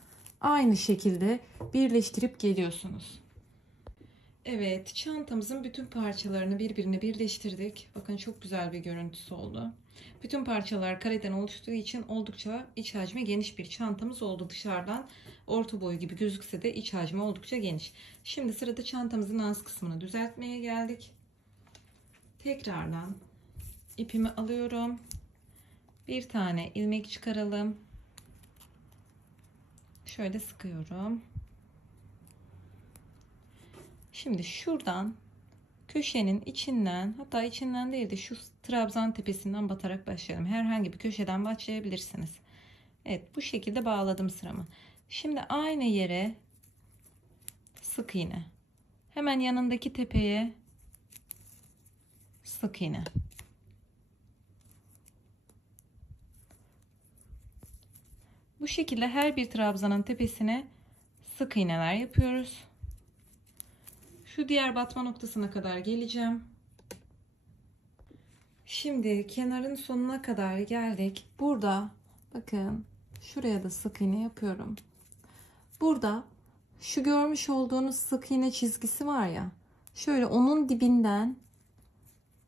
aynı şekilde birleştirip geliyorsunuz. Evet, çantamızın bütün parçalarını birbirine birleştirdik. Bakın çok güzel bir görüntüsü oldu. Bütün parçalar kareden oluştuğu için oldukça iç hacmi geniş bir çantamız oldu. Dışarıdan orta boy gibi gözükse de iç hacmi oldukça geniş. Şimdi sırada çantamızın ağız kısmını düzeltmeye geldik. Tekrardan ipimi alıyorum. Bir tane ilmek çıkaralım. Şöyle sıkıyorum. Şimdi şuradan köşenin içinden, hatta içinden değil de şu trabzan tepesinden batarak başlayalım. Herhangi bir köşeden başlayabilirsiniz. Evet, bu şekilde bağladım sıramı. Şimdi aynı yere sık iğne. Hemen yanındaki tepeye sık iğne. Bu şekilde her bir trabzanın tepesine sık iğneler yapıyoruz. Şu diğer batma noktasına kadar geleceğim. Şimdi kenarın sonuna kadar geldik. Burada bakın şuraya da sık iğne yapıyorum. Burada şu görmüş olduğunuz sık iğne çizgisi var ya. Şöyle onun dibinden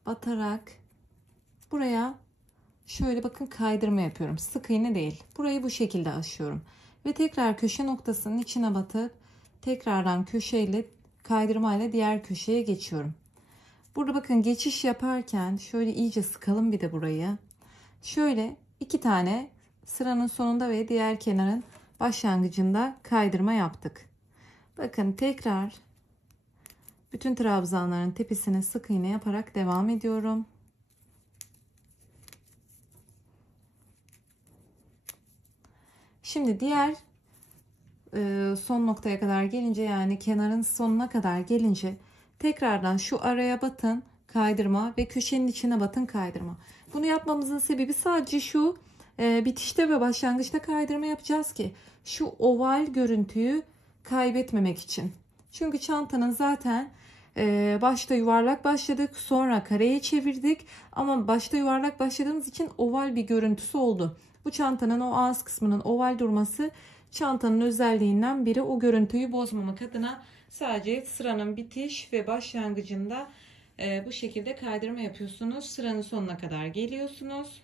batarak buraya şöyle bakın kaydırma yapıyorum. Sık iğne değil. Burayı bu şekilde aşıyorum. Ve tekrar köşe noktasının içine batıp tekrardan köşeyle kaydırmayla diğer köşeye geçiyorum. Burada bakın geçiş yaparken şöyle iyice sıkalım bir de burayı. Şöyle iki tane sıranın sonunda ve diğer kenarın başlangıcında kaydırma yaptık. Bakın tekrar bütün trabzanların tepesine sık iğne yaparak devam ediyorum. Şimdi diğer son noktaya kadar gelince, yani kenarın sonuna kadar gelince tekrardan şu araya batın kaydırma ve köşenin içine batın kaydırma. Bunu yapmamızın sebebi sadece şu bitişte ve başlangıçta kaydırma yapacağız ki şu oval görüntüyü kaybetmemek için. Çünkü çantanın zaten başta yuvarlak başladık, sonra kareye çevirdik ama başta yuvarlak başladığımız için oval bir görüntüsü oldu. Bu çantanın o ağız kısmının oval durması çantanın özelliğinden biri. O görüntüyü bozmamak adına sadece sıranın bitiş ve başlangıcında bu şekilde kaydırma yapıyorsunuz. Sıranın sonuna kadar geliyorsunuz.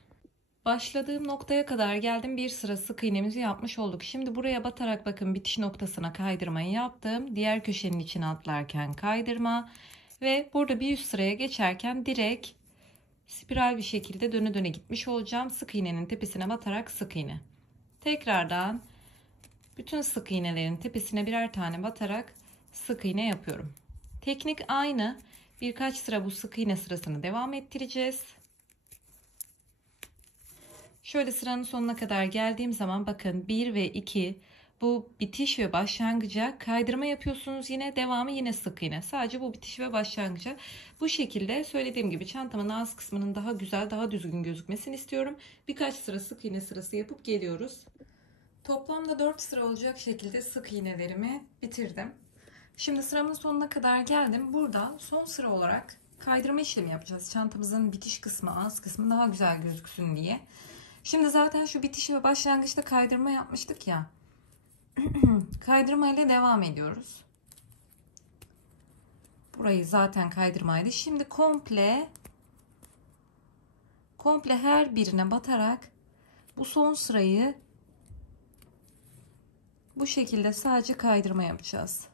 Başladığım noktaya kadar geldim. Bir sıra sık iğnemizi yapmış olduk. Şimdi buraya batarak bakın bitiş noktasına kaydırmayı yaptım. Diğer köşenin içine atlarken kaydırma ve burada bir üst sıraya geçerken direkt spiral bir şekilde döne döne gitmiş olacağım. Sık iğnenin tepesine batarak sık iğne. Tekrardan bütün sık iğnelerin tepesine birer tane batarak sık iğne yapıyorum. Teknik aynı. Birkaç sıra bu sık iğne sırasını devam ettireceğiz. Şöyle sıranın sonuna kadar geldiğim zaman bakın 1 ve 2 Bu bitiş ve başlangıca kaydırma yapıyorsunuz, yine devamı yine sık iğne. Sadece bu bitiş ve başlangıca bu şekilde, söylediğim gibi çantamın ağız kısmının daha güzel, daha düzgün gözükmesini istiyorum. Birkaç sıra sık iğne sırası yapıp geliyoruz. Toplamda 4 sıra olacak şekilde sık iğnelerimi bitirdim. Şimdi sıramın sonuna kadar geldim. Burada son sıra olarak kaydırma işlemi yapacağız. Çantamızın bitiş kısmı, ağız kısmı daha güzel gözüksün diye. Şimdi zaten şu bitiş ve başlangıçta kaydırma yapmıştık ya. Kaydırma ile devam ediyoruz. Burayı zaten kaydırmaydı. Şimdi komple her birine batarak bu son sırayı bu şekilde sadece kaydırma yapacağız.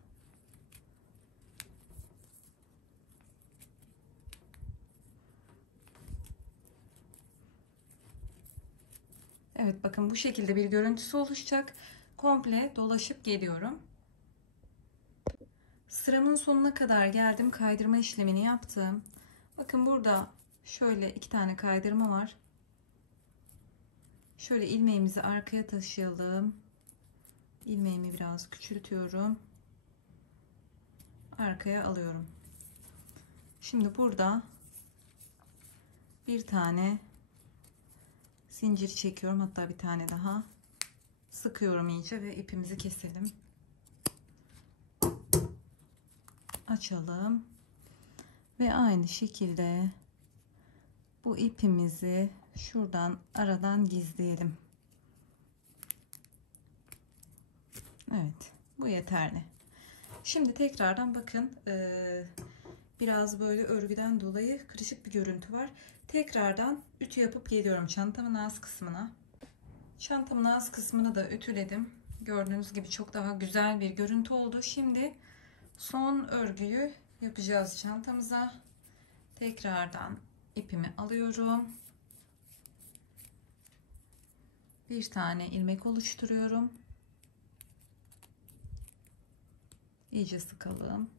Evet, bakın bu şekilde bir görüntüsü oluşacak. Komple dolaşıp geliyorum. Sıramın sonuna kadar geldim. Kaydırma işlemini yaptım. Bakın burada şöyle 2 tane kaydırma var. Şöyle ilmeğimizi arkaya taşıyalım. İlmeğimi biraz küçültüyorum. Arkaya alıyorum. Şimdi burada bir tane zincir çekiyorum. Hatta bir tane daha sıkıyorum iyice ve ipimizi keselim. Açalım. Ve aynı şekilde bu ipimizi şuradan aradan gizleyelim. Evet, bu yeterli. Şimdi tekrardan bakın, biraz böyle örgüden dolayı kırışık bir görüntü var. Tekrardan ütü yapıp geliyorum çantamın ağız kısmına. Çantamın ağız kısmını da ütüledim. Gördüğünüz gibi çok daha güzel bir görüntü oldu. Şimdi son örgüyü yapacağız çantamıza. Tekrardan ipimi alıyorum. Bir tane ilmek oluşturuyorum. İyice sıkalım.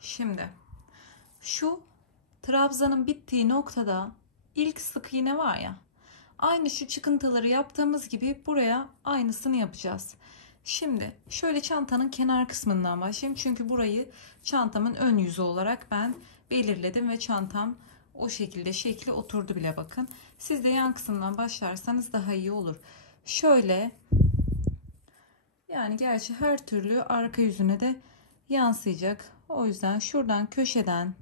Şimdi şu trabzanın bittiği noktada ilk sık iğne var ya, aynı şu çıkıntıları yaptığımız gibi buraya aynısını yapacağız. Şimdi şöyle çantanın kenar kısmından başlayayım. Çünkü burayı çantamın ön yüzü olarak ben belirledim ve çantam o şekilde şekli oturdu bile, bakın. Siz de yan kısımdan başlarsanız daha iyi olur. Şöyle, yani gerçi her türlü arka yüzüne de yansıyacak. O yüzden şuradan köşeden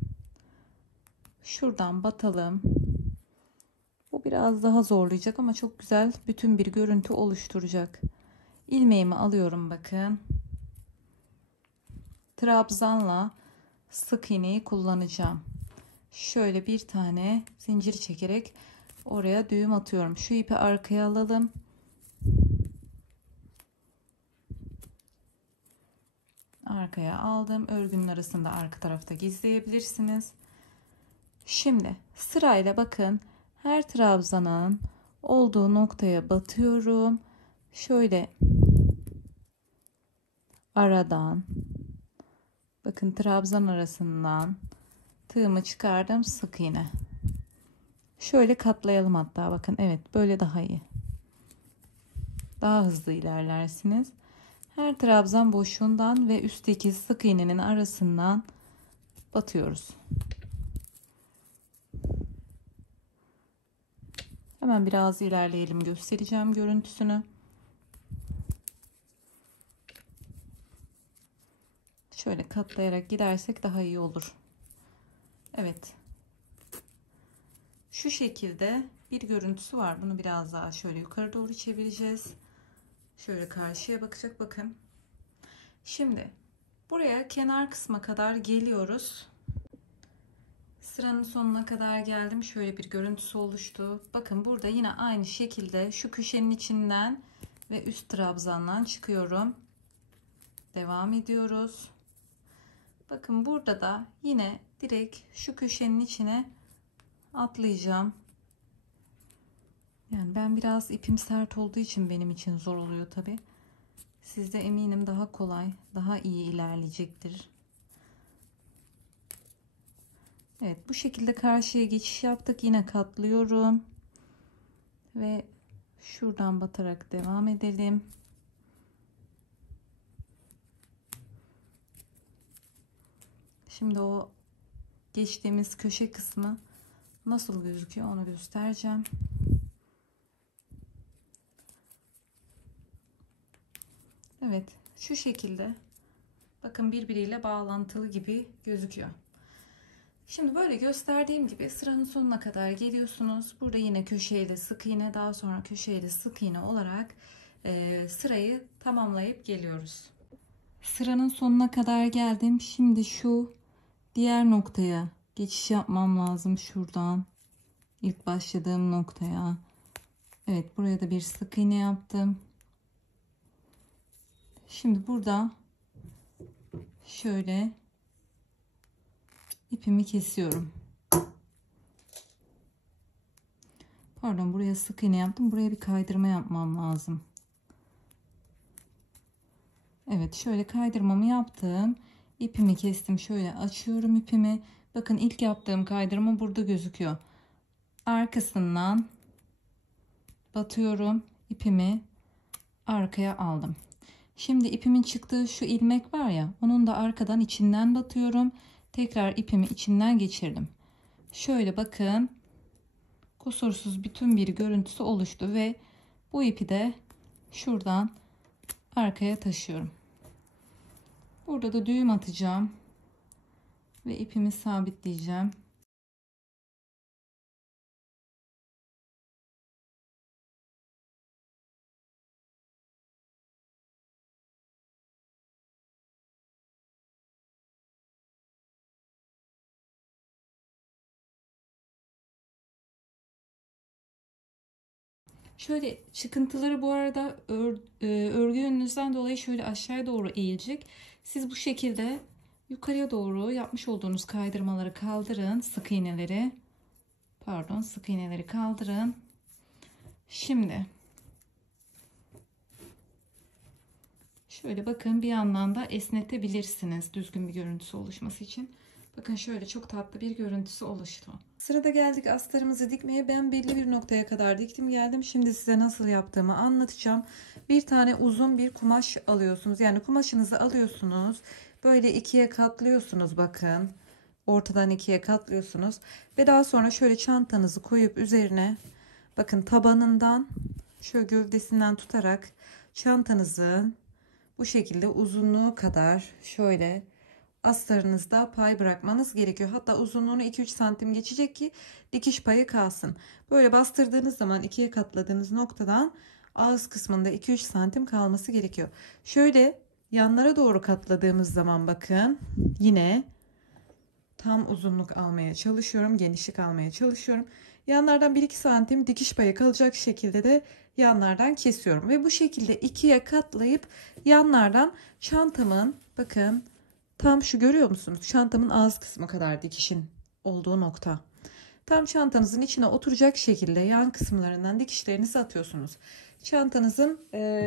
şuradan batalım. Bu biraz daha zorlayacak ama çok güzel bütün bir görüntü oluşturacak. İlmeğimi alıyorum, bakın. Trabzanla sık iğneyi kullanacağım. Şöyle bir tane zincir çekerek oraya düğüm atıyorum. Şu ipi arkaya alalım. Arkaya aldım. Örgünün arasında arka tarafta gizleyebilirsiniz. Şimdi sırayla bakın, her trabzanın olduğu noktaya batıyorum. Şöyle aradan, bakın trabzan arasından tığımı çıkardım, sık iğne. Şöyle katlayalım hatta, bakın, evet, böyle daha iyi. Daha hızlı ilerlersiniz. Her trabzan boşluğundan ve üstteki sık iğnenin arasından batıyoruz. Hemen biraz ilerleyelim, göstereceğim görüntüsünü. Şöyle katlayarak gidersek daha iyi olur. Evet. Şu şekilde bir görüntüsü var. Bunu biraz daha şöyle yukarı doğru çevireceğiz. Şöyle karşıya bakacak, bakın. Şimdi buraya kenar kısma kadar geliyoruz. Sıranın sonuna kadar geldim. Şöyle bir görüntüsü oluştu. Bakın burada yine aynı şekilde şu köşenin içinden ve üst trabzandan çıkıyorum. Devam ediyoruz. Bakın burada da yine direkt şu köşenin içine atlayacağım. Yani ben biraz ipim sert olduğu için benim için zor oluyor tabi. Sizde eminim daha kolay, daha iyi ilerleyecektir. Evet, bu şekilde karşıya geçiş yaptık. Yine katlıyorum ve Şuradan batarak devam edelim. Şimdi o geçtiğimiz köşe kısmı nasıl gözüküyor onu göstereceğim. Evet, şu şekilde. Bakın birbiriyle bağlantılı gibi gözüküyor. Şimdi böyle gösterdiğim gibi sıranın sonuna kadar geliyorsunuz. Burada yine köşeyle sık iğne, daha sonra köşeyle sık iğne olarak sırayı tamamlayıp geliyoruz. Sıranın sonuna kadar geldim. Şimdi şu diğer noktaya geçiş yapmam lazım şuradan. İlk başladığım noktaya. Evet, buraya da bir sık iğne yaptım. Şimdi burada şöyle ipimi kesiyorum. Pardon, buraya sık iğne yaptım. Buraya bir kaydırma yapmam lazım. Evet, şöyle kaydırmamı yaptım. İpimi kestim. Şöyle açıyorum ipimi. Bakın ilk yaptığım kaydırma burada gözüküyor. Arkasından batıyorum. İpimi arkaya aldım. Şimdi ipimin çıktığı şu ilmek var ya, onun da arkadan içinden batıyorum. Tekrar ipimi içinden geçirdim. Şöyle bakın, kusursuz bütün bir görüntüsü oluştu ve bu ipi de şuradan arkaya taşıyorum. Burada da düğüm atacağım ve ipimi sabitleyeceğim. Şöyle çıkıntıları bu arada örgü yönünüzden dolayı şöyle aşağıya doğru eğilecek. Siz bu şekilde yukarıya doğru yapmış olduğunuz kaydırmaları kaldırın. Sık iğneleri. Pardon, sık iğneleri kaldırın. Şimdi şöyle bakın, bir yandan da esnetebilirsiniz düzgün bir görüntüsü oluşması için. Bakın şöyle çok tatlı bir görüntüsü oluştu. Sırada geldik astarımızı dikmeye. Ben belli bir noktaya kadar diktim geldim. Şimdi size nasıl yaptığımı anlatacağım. Bir tane uzun bir kumaş alıyorsunuz. Yani kumaşınızı alıyorsunuz. Böyle ikiye katlıyorsunuz bakın. Ortadan ikiye katlıyorsunuz. Ve daha sonra şöyle çantanızı koyup üzerine bakın tabanından şöyle gövdesinden tutarak çantanızın bu şekilde uzunluğu kadar şöyle astarınızda pay bırakmanız gerekiyor. Hatta uzunluğunu 2-3 santim geçecek ki dikiş payı kalsın. Böyle bastırdığınız zaman ikiye katladığınız noktadan ağız kısmında 2-3 santim kalması gerekiyor. Şöyle yanlara doğru katladığımız zaman bakın yine tam uzunluk almaya çalışıyorum. Genişlik almaya çalışıyorum. Yanlardan 1-2 santim dikiş payı kalacak şekilde de yanlardan kesiyorum. Ve bu şekilde ikiye katlayıp yanlardan çantamın bakın tam şu görüyor musunuz? Çantamın ağız kısmı kadar dikişin olduğu nokta. Tam çantanızın içine oturacak şekilde yan kısımlarından dikişlerinizi atıyorsunuz. Çantanızın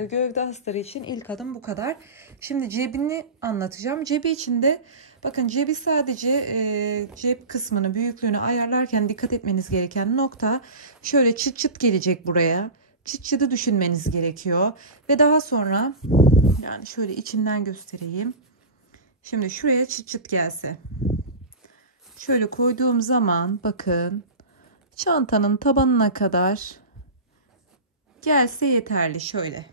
gövde astarı için ilk adım bu kadar. Şimdi cebini anlatacağım. Cebi içinde bakın cebi sadece cep kısmını büyüklüğünü ayarlarken dikkat etmeniz gereken nokta şöyle çıt çıt gelecek buraya. Çıt çıtı düşünmeniz gerekiyor. Ve daha sonra yani şöyle içinden göstereyim. Şimdi şuraya çıt çıt gelse. Şöyle koyduğum zaman bakın çantanın tabanına kadar gelse yeterli şöyle.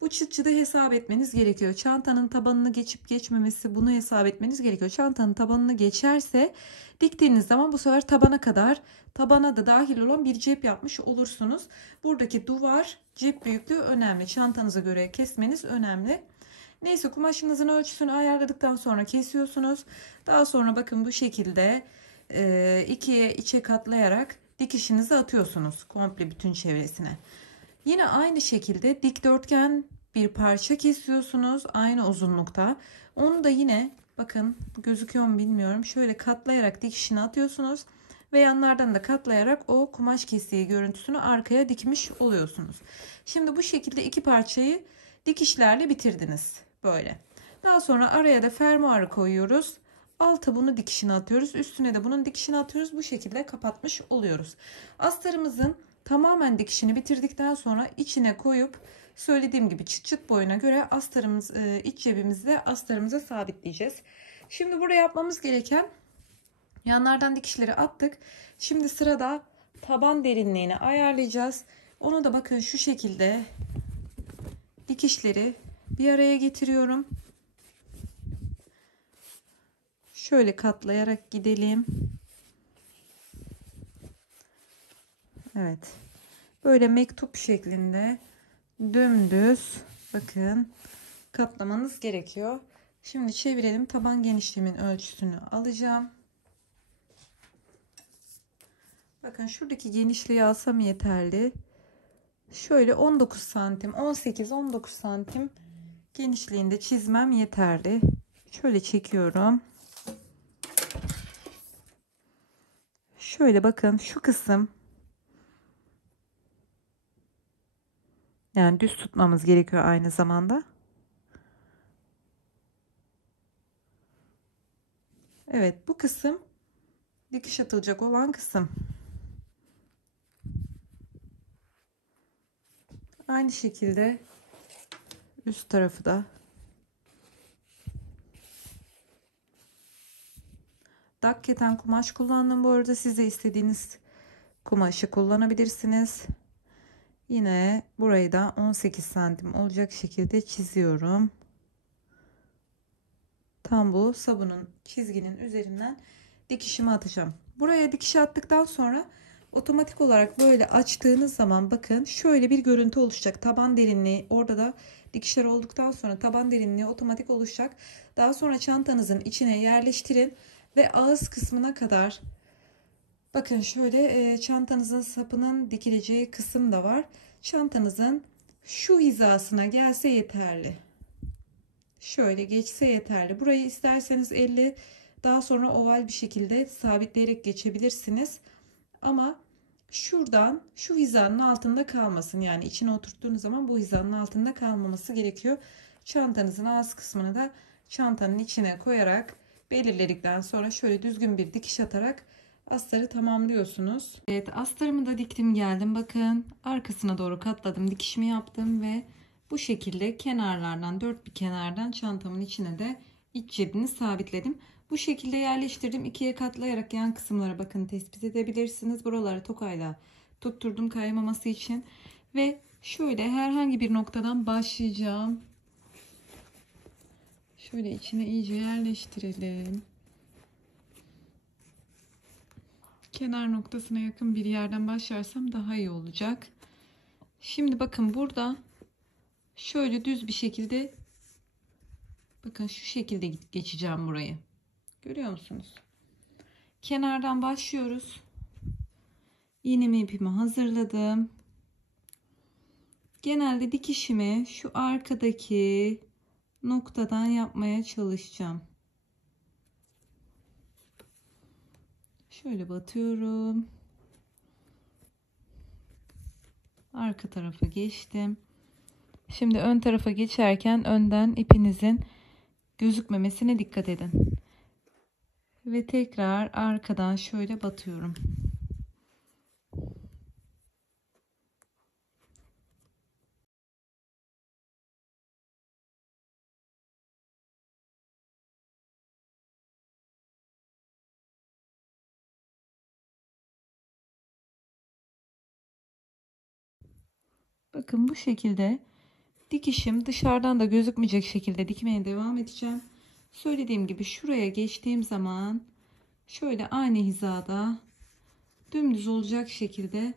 Bu çıt çıtı hesap etmeniz gerekiyor. Çantanın tabanını geçip geçmemesi bunu hesap etmeniz gerekiyor. Çantanın tabanını geçerse diktiğiniz zaman bu sefer tabana kadar tabana da dahil olan bir cep yapmış olursunuz. Buradaki duvar cep büyüklüğü önemli. Çantanıza göre kesmeniz önemli. Neyse kumaşınızın ölçüsünü ayarladıktan sonra kesiyorsunuz. Daha sonra bakın bu şekilde ikiye içe katlayarak dikişinizi atıyorsunuz komple bütün çevresine. Yine aynı şekilde dikdörtgen bir parça kesiyorsunuz aynı uzunlukta. Onu da yine bakın gözüküyor mu bilmiyorum. Şöyle katlayarak dikişini atıyorsunuz ve yanlardan da katlayarak o kumaş kestiği görüntüsünü arkaya dikmiş oluyorsunuz. Şimdi bu şekilde iki parçayı dikişlerle bitirdiniz böyle. Daha sonra araya da fermuarı koyuyoruz. Alta bunu dikişini atıyoruz. Üstüne de bunun dikişini atıyoruz. Bu şekilde kapatmış oluyoruz. Astarımızın Tamamen dikişini bitirdikten sonra içine koyup söylediğim gibi çıt çıt boyuna göre astarımız, iç cebimizde astarımıza sabitleyeceğiz. Şimdi burada yapmamız gereken, yanlardan dikişleri attık. Şimdi sırada taban derinliğini ayarlayacağız. Onu da bakın şu şekilde dikişleri bir araya getiriyorum. Şöyle katlayarak gidelim. Evet. Böyle mektup şeklinde dümdüz bakın katlamanız gerekiyor. Şimdi çevirelim. Taban genişliğimin ölçüsünü alacağım. Bakın şuradaki genişliği alsam yeterli. Şöyle 19 santim, 18-19 santim genişliğinde çizmem yeterli. Şöyle çekiyorum. Şöyle bakın şu kısım, yani düz tutmamız gerekiyor aynı zamanda. Evet, bu kısım dikiş atılacak olan kısım. Aynı şekilde üst tarafı da. Dak keten kumaş kullandım bu arada. Siz de istediğiniz kumaşı kullanabilirsiniz. Yine burayı da 18 santim olacak şekilde çiziyorum. Tam bu sabunun çizginin üzerinden dikişimi atacağım. Buraya dikiş attıktan sonra otomatik olarak böyle açtığınız zaman bakın şöyle bir görüntü oluşacak. Taban derinliği, orada da dikişler olduktan sonra taban derinliği otomatik oluşacak. Daha sonra çantanızın içine yerleştirin ve ağız kısmına kadar, bakın şöyle çantanızın sapının dikileceği kısım da var. Çantanızın şu hizasına gelse yeterli. Şöyle geçse yeterli. Burayı isterseniz elle daha sonra oval bir şekilde sabitleyerek geçebilirsiniz. Ama şuradan şu hizanın altında kalmasın. Yani içine oturttuğunuz zaman bu hizanın altında kalmaması gerekiyor. Çantanızın ağız kısmını da çantanın içine koyarak belirledikten sonra şöyle düzgün bir dikiş atarak astarı tamamlıyorsunuz. Evet, astarımı da diktim geldim. Bakın arkasına doğru katladım, dikişimi yaptım ve bu şekilde kenarlardan, dört bir kenardan çantamın içine de iç cebini sabitledim. Bu şekilde yerleştirdim. İkiye katlayarak yan kısımlara bakın tespit edebilirsiniz. Buraları tokayla tutturdum kaymaması için. Ve şöyle herhangi bir noktadan başlayacağım. Şöyle içine iyice yerleştirelim. Kenar noktasına yakın bir yerden başlarsam daha iyi olacak. Şimdi bakın burada şöyle düz bir şekilde, bakın şu şekilde geçeceğim burayı. Görüyor musunuz? Kenardan başlıyoruz. İğnemi ipimi hazırladım. Genelde dikişimi şu arkadaki noktadan yapmaya çalışacağım. Şöyle batıyorum. Arka tarafa geçtim. Şimdi ön tarafa geçerken önden ipinizin gözükmemesine dikkat edin. Ve tekrar arkadan şöyle batıyorum. Bakın bu şekilde dikişim dışarıdan da gözükmeyecek şekilde dikmeye devam edeceğim. Söylediğim gibi şuraya geçtiğim zaman şöyle aynı hizada dümdüz olacak şekilde,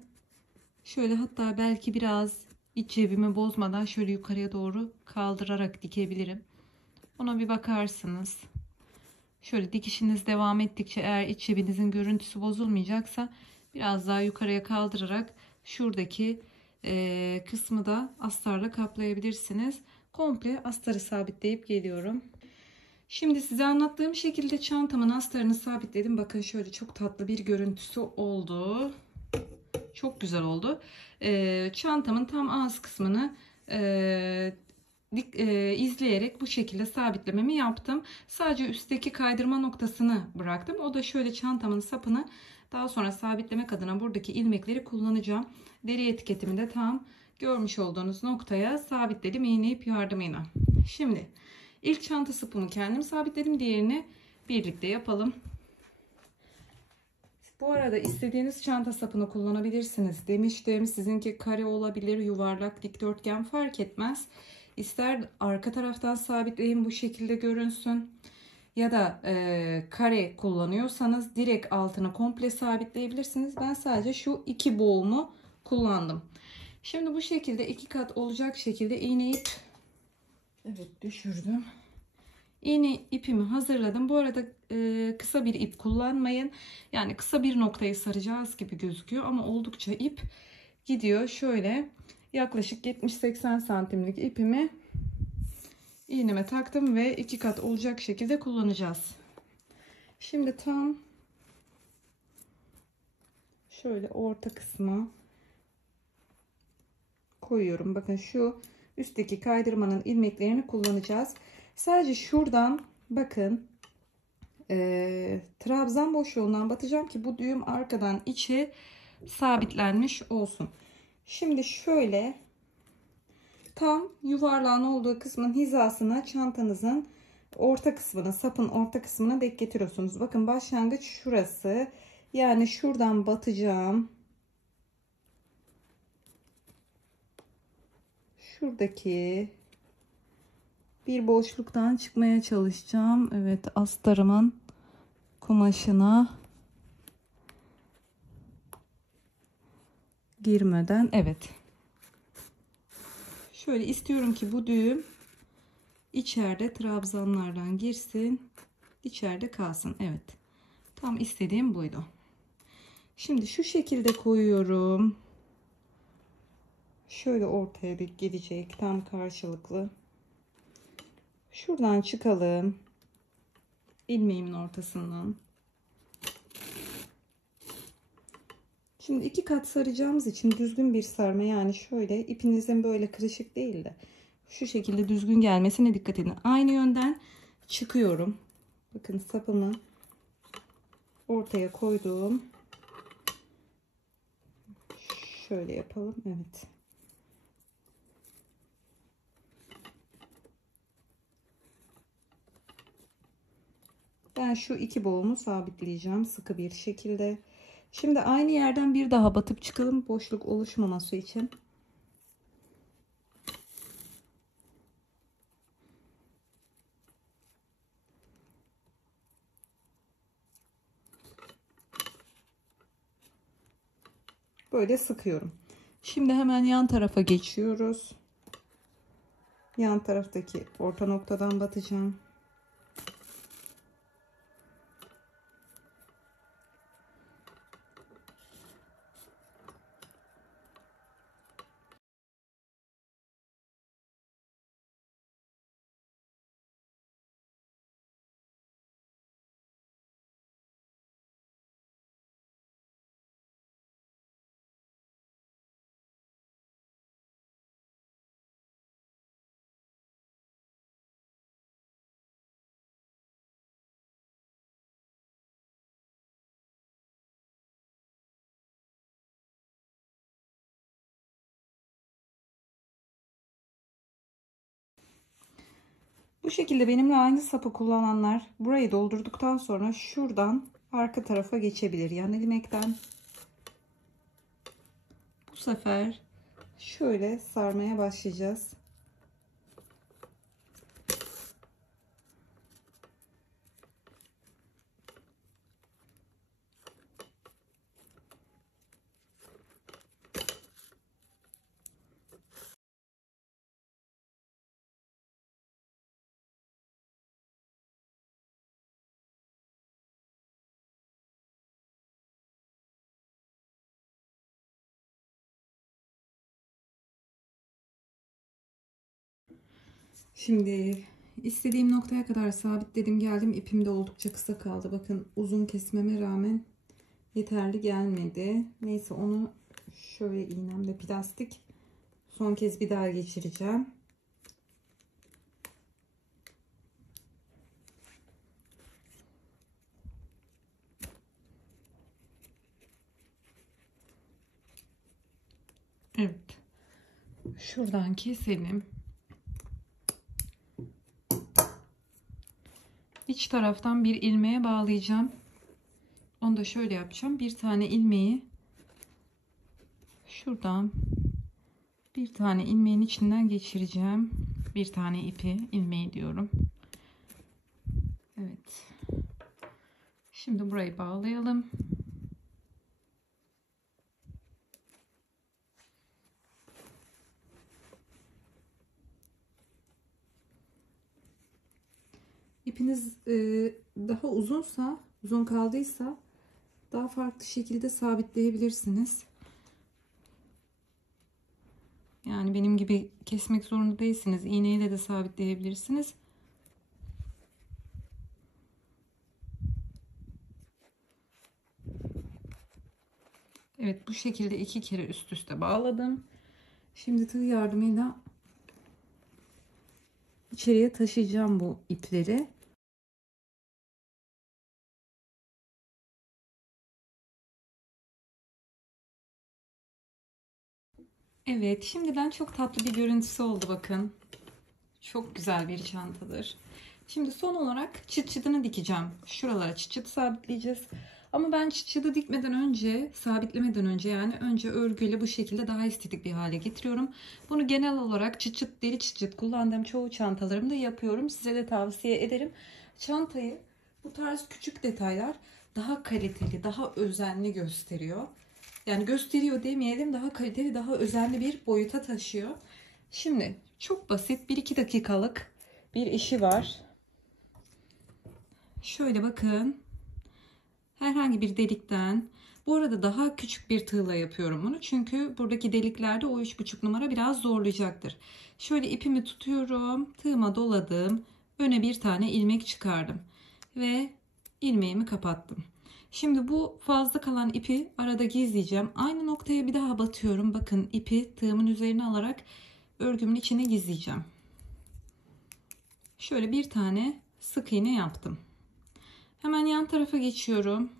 şöyle hatta belki biraz iç cebimi bozmadan şöyle yukarıya doğru kaldırarak dikebilirim. Ona bir bakarsınız. Şöyle dikişiniz devam ettikçe eğer iç cebinizin görüntüsü bozulmayacaksa biraz daha yukarıya kaldırarak şuradaki kısmı da astarla kaplayabilirsiniz. Komple astarı sabitleyip geliyorum. Şimdi size anlattığım şekilde çantamın astarını sabitledim. Bakın şöyle çok tatlı bir görüntüsü oldu. Çok güzel oldu. Çantamın tam ağız kısmını izleyerek bu şekilde sabitlememi yaptım. Sadece üstteki kaydırma noktasını bıraktım. O da şöyle çantamın sapını Daha sonra sabitlemek adına buradaki ilmekleri kullanacağım. Deri etiketimi de tam görmüş olduğunuz noktaya sabitledim iğne ip yardımıyla. Şimdi ilk çanta sapımı kendim sabitledim. Diğerini birlikte yapalım. Bu arada istediğiniz çanta sapını kullanabilirsiniz demiştim. Sizinki kare olabilir, yuvarlak, dikdörtgen fark etmez. İster arka taraftan sabitleyin bu şekilde görünsün. Ya da kare kullanıyorsanız direkt altını komple sabitleyebilirsiniz. Ben sadece şu iki boğumu kullandım. Şimdi bu şekilde iki kat olacak şekilde iğne ip, evet düşürdüm. İğne ipimi hazırladım. Bu arada kısa bir ip kullanmayın. Yani kısa bir noktayı saracağız gibi gözüküyor ama oldukça ip gidiyor. Şöyle yaklaşık 70-80 santimlik ipimi iğneme taktım ve iki kat olacak şekilde kullanacağız. Şimdi tam şöyle orta kısma koyuyorum. Bakın şu üstteki kaydırmanın ilmeklerini kullanacağız. Sadece şuradan bakın trabzan boşluğundan batacağım ki bu düğüm arkadan içe sabitlenmiş olsun. Şimdi şöyle tam yuvarlağın olduğu kısmın hizasına çantanızın orta kısmına, sapın orta kısmına denk getiriyorsunuz. Bakın başlangıç şurası. Yani şuradan batacağım. Şuradaki bir boşluktan çıkmaya çalışacağım. Evet, astarımın kumaşına girmeden. Evet. Şöyle istiyorum ki bu düğüm içeride trabzanlardan girsin. İçeride kalsın. Evet. Tam istediğim buydu. Şimdi şu şekilde koyuyorum. Şöyle ortaya gelecek. Tam karşılıklı. Şuradan çıkalım. İlmeğimin ortasından. Şimdi iki kat saracağımız için düzgün bir sarma, yani şöyle ipinizin böyle kırışık değil de şu şekilde düzgün gelmesine dikkat edin. Aynı yönden çıkıyorum. Bakın sapımı ortaya koydum. Şöyle yapalım. Evet. Ben şu iki boğumu sabitleyeceğim sıkı bir şekilde. Şimdi aynı yerden bir daha batıp çıkalım boşluk oluşmaması için. Böyle sıkıyorum. Şimdi hemen yan tarafa geçiyoruz. Yan taraftaki orta noktadan batacağım. Bu şekilde benimle aynı sapı kullananlar burayı doldurduktan sonra şuradan arka tarafa geçebilir. Yan ilmekten. Bu sefer şöyle sarmaya başlayacağız. Şimdi istediğim noktaya kadar sabitledim geldim. İpim de oldukça kısa kaldı. Bakın uzun kesmeme rağmen yeterli gelmedi. Neyse onu şöyle iğnemle plastik son kez bir daha geçireceğim. Şuradan keselim. İç taraftan bir ilmeğe bağlayacağım. Onu da şöyle yapacağım. Bir tane ilmeği şuradan, bir tane ilmeğin içinden geçireceğim. Bir tane ipi, ilmeği diyorum. Evet. Şimdi burayı bağlayalım. İpiniz daha uzun kaldıysa daha farklı şekilde sabitleyebilirsiniz. Yani benim gibi kesmek zorunda değilsiniz. İğneyle de sabitleyebilirsiniz. Evet, bu şekilde 2 kere üst üste bağladım. Şimdi tığ yardımıyla içeriye taşıyacağım bu ipleri. Evet, şimdiden çok tatlı bir görüntüsü oldu bakın. Çok güzel bir çantadır. Şimdi son olarak çıt çıtını dikeceğim. Şuralara çıt çıt sabitleyeceğiz. Ama ben çıt çıtı dikmeden önce, sabitlemeden önce, yani önce örgüyle bu şekilde daha estetik bir hale getiriyorum. Bunu genel olarak çıt çıt, deri çıt çıt kullandığım çoğu çantalarımda yapıyorum. Size de tavsiye ederim. Çantayı bu tarz küçük detaylar daha kaliteli, daha özenli gösteriyor. Yani gösteriyor demeyelim, daha kaliteli, daha özenli bir boyuta taşıyor. Şimdi çok basit 1-2 dakikalık bir işi var. Şöyle bakın. Herhangi bir delikten, bu arada daha küçük bir tığla yapıyorum bunu. Çünkü buradaki deliklerde o 3,5 numara biraz zorlayacaktır. Şöyle ipimi tutuyorum. Tığıma doladım. Öne bir tane ilmek çıkardım. Ve ilmeğimi kapattım. Şimdi bu fazla kalan ipi arada gizleyeceğim. Aynı noktaya bir daha batıyorum. Bakın ipi tığımın üzerine alarak örgümün içine gizleyeceğim. Şöyle bir tane sık iğne yaptım. Hemen yan tarafa geçiyorum.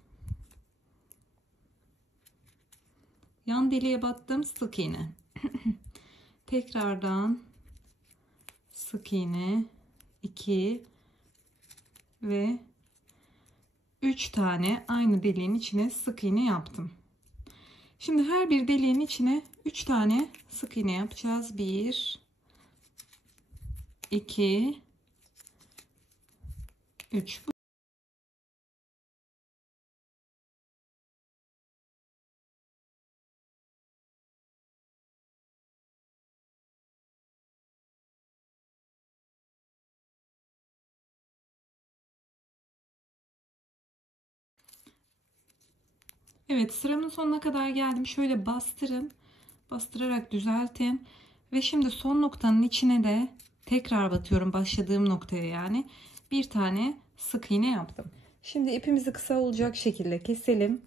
Yan deliğe battım, sık iğne. Tekrardan sık iğne, 2 ve 3 tane aynı deliğin içine sık iğne yaptım. Şimdi her bir deliğin içine 3 tane sık iğne yapacağız. 1 2 3. Evet, sıramın sonuna kadar geldim. Şöyle bastırın. Bastırarak düzeltin. Ve şimdi son noktanın içine de tekrar batıyorum. Başladığım noktaya yani. Bir tane sık iğne yaptım. Şimdi ipimizi kısa olacak şekilde keselim.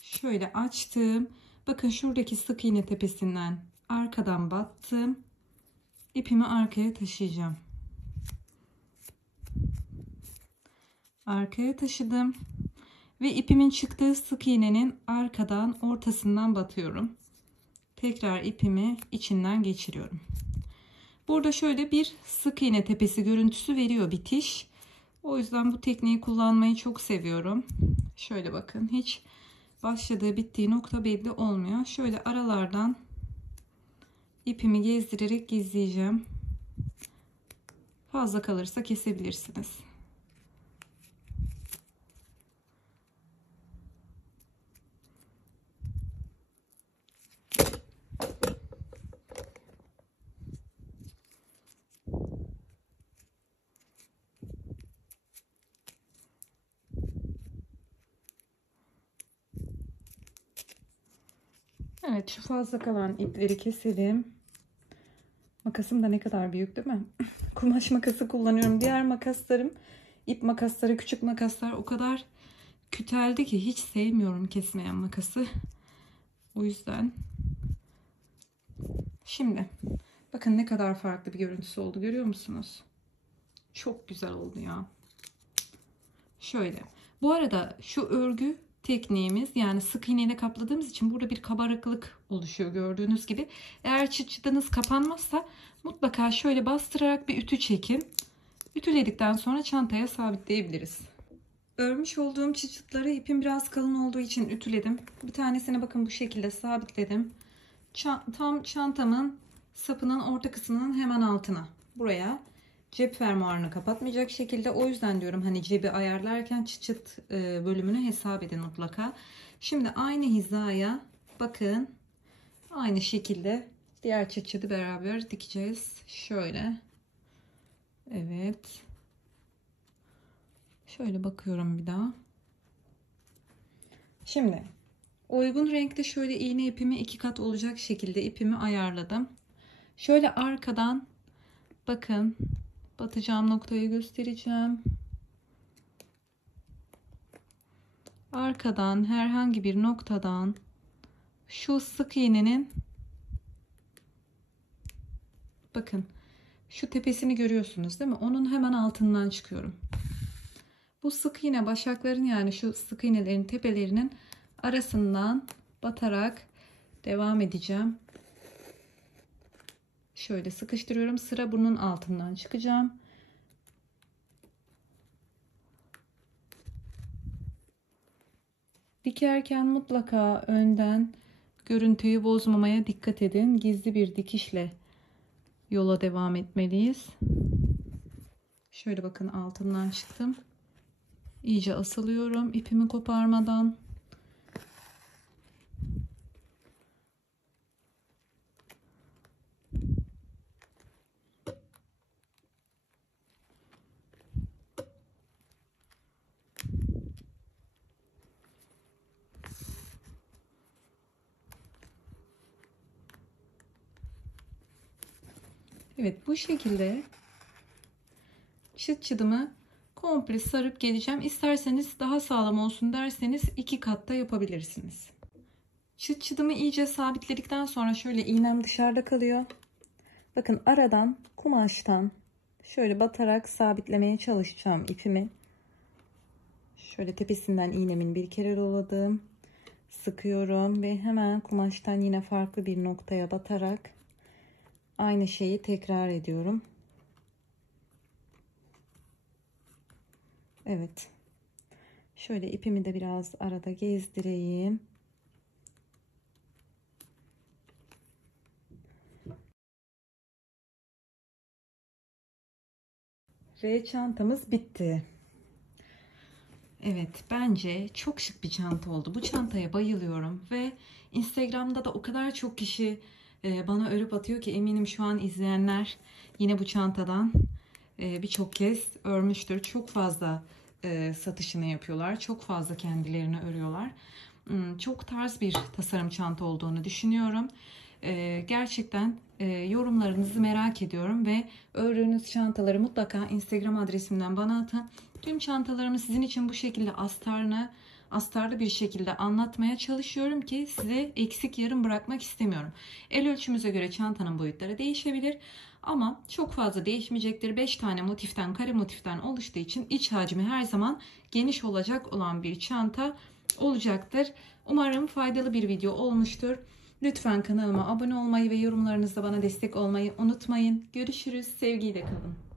Şöyle açtım. Bakın şuradaki sık iğne tepesinden arkadan battım. İpimi arkaya taşıyacağım. Arkaya taşıdım. Ve ipimin çıktığı sık iğnenin arkadan ortasından batıyorum. Tekrar ipimi içinden geçiriyorum. Burada şöyle bir sık iğne tepesi görüntüsü veriyor bitiş. O yüzden bu tekniği kullanmayı çok seviyorum. Şöyle bakın, hiç başladığı bittiği nokta belli olmuyor. Şöyle aralardan ipimi gezdirerek gizleyeceğim. Fazla kalırsa kesebilirsiniz. Evet, şu fazla kalan ipleri keselim. Makasım da ne kadar büyük değil mi? Kumaş makası kullanıyorum. Diğer makaslarım, ip makasları, küçük makaslar o kadar küteldi ki hiç sevmiyorum kesmeyen makası. O yüzden. Şimdi bakın ne kadar farklı bir görüntüsü oldu, görüyor musunuz? Çok güzel oldu ya. Şöyle. Bu arada şu örgü tekniğimiz, yani sık iğneyle kapladığımız için burada bir kabarıklık oluşuyor gördüğünüz gibi. Eğer çıt çıtınız kapanmazsa mutlaka şöyle bastırarak bir ütü çekin. Ütüledikten sonra çantaya sabitleyebiliriz. Örmüş olduğum çıt çıtları ipim biraz kalın olduğu için ütüledim. Bir tanesine bakın bu şekilde sabitledim. Tam çantamın sapının orta kısmının hemen altına, buraya cep fermuarını kapatmayacak şekilde. O yüzden diyorum hani cebi ayarlarken çıt çıt bölümünü hesap edin mutlaka. Şimdi aynı hizaya bakın, aynı şekilde diğer çıt çıtı beraber dikeceğiz. Şöyle. Evet. Şöyle bakıyorum bir daha. Şimdi uygun renkte şöyle iğne ipimi 2 kat olacak şekilde ipimi ayarladım. Şöyle arkadan bakın, batacağım noktayı göstereceğim. Arkadan herhangi bir noktadan şu sık iğnenin, bakın şu tepesini görüyorsunuz değil mi? Onun hemen altından çıkıyorum. Bu sık iğne başakların, yani şu sık iğnelerin tepelerinin arasından batarak devam edeceğim. Şöyle sıkıştırıyorum. Sıra bunun altından çıkacağım. Dikerken mutlaka önden görüntüyü bozmamaya dikkat edin. Gizli bir dikişle yola devam etmeliyiz. Şöyle bakın, altından çıktım. İyice asılıyorum ipimi koparmadan. Evet, bu şekilde çıt çıtımı komple sarıp geleceğim. İsterseniz daha sağlam olsun derseniz 2 katta yapabilirsiniz. Çıt çıtımı iyice sabitledikten sonra şöyle iğnem dışarıda kalıyor. Bakın aradan kumaştan şöyle batarak sabitlemeye çalışacağım ipimi. Şöyle tepesinden iğnemin bir kere doladım. Sıkıyorum ve hemen kumaştan yine farklı bir noktaya batarak aynı şeyi tekrar ediyorum. Evet. Şöyle ipimi de biraz arada gezdireyim. Ve çantamız bitti. Evet, bence çok şık bir çanta oldu. Bu çantaya bayılıyorum ve Instagram'da da o kadar çok kişi bana örüp atıyor ki eminim şu an izleyenler yine bu çantadan birçok kez örmüştür. Çok fazla satışını yapıyorlar. Çok fazla kendilerine örüyorlar. Çok tarz bir tasarım çanta olduğunu düşünüyorum. Gerçekten yorumlarınızı merak ediyorum ve ördüğünüz çantaları mutlaka Instagram adresimden bana atın. Tüm çantalarımı sizin için bu şekilde astarlı bir şekilde anlatmaya çalışıyorum ki size eksik yarım bırakmak istemiyorum. El ölçümüze göre çantanın boyutları değişebilir ama çok fazla değişmeyecektir. 5 tane motiften, kare motiften oluştuğu için iç hacmi her zaman geniş olacak olan bir çanta olacaktır. Umarım faydalı bir video olmuştur. Lütfen kanalıma abone olmayı ve yorumlarınızda bana destek olmayı unutmayın. Görüşürüz. Sevgiyle kalın.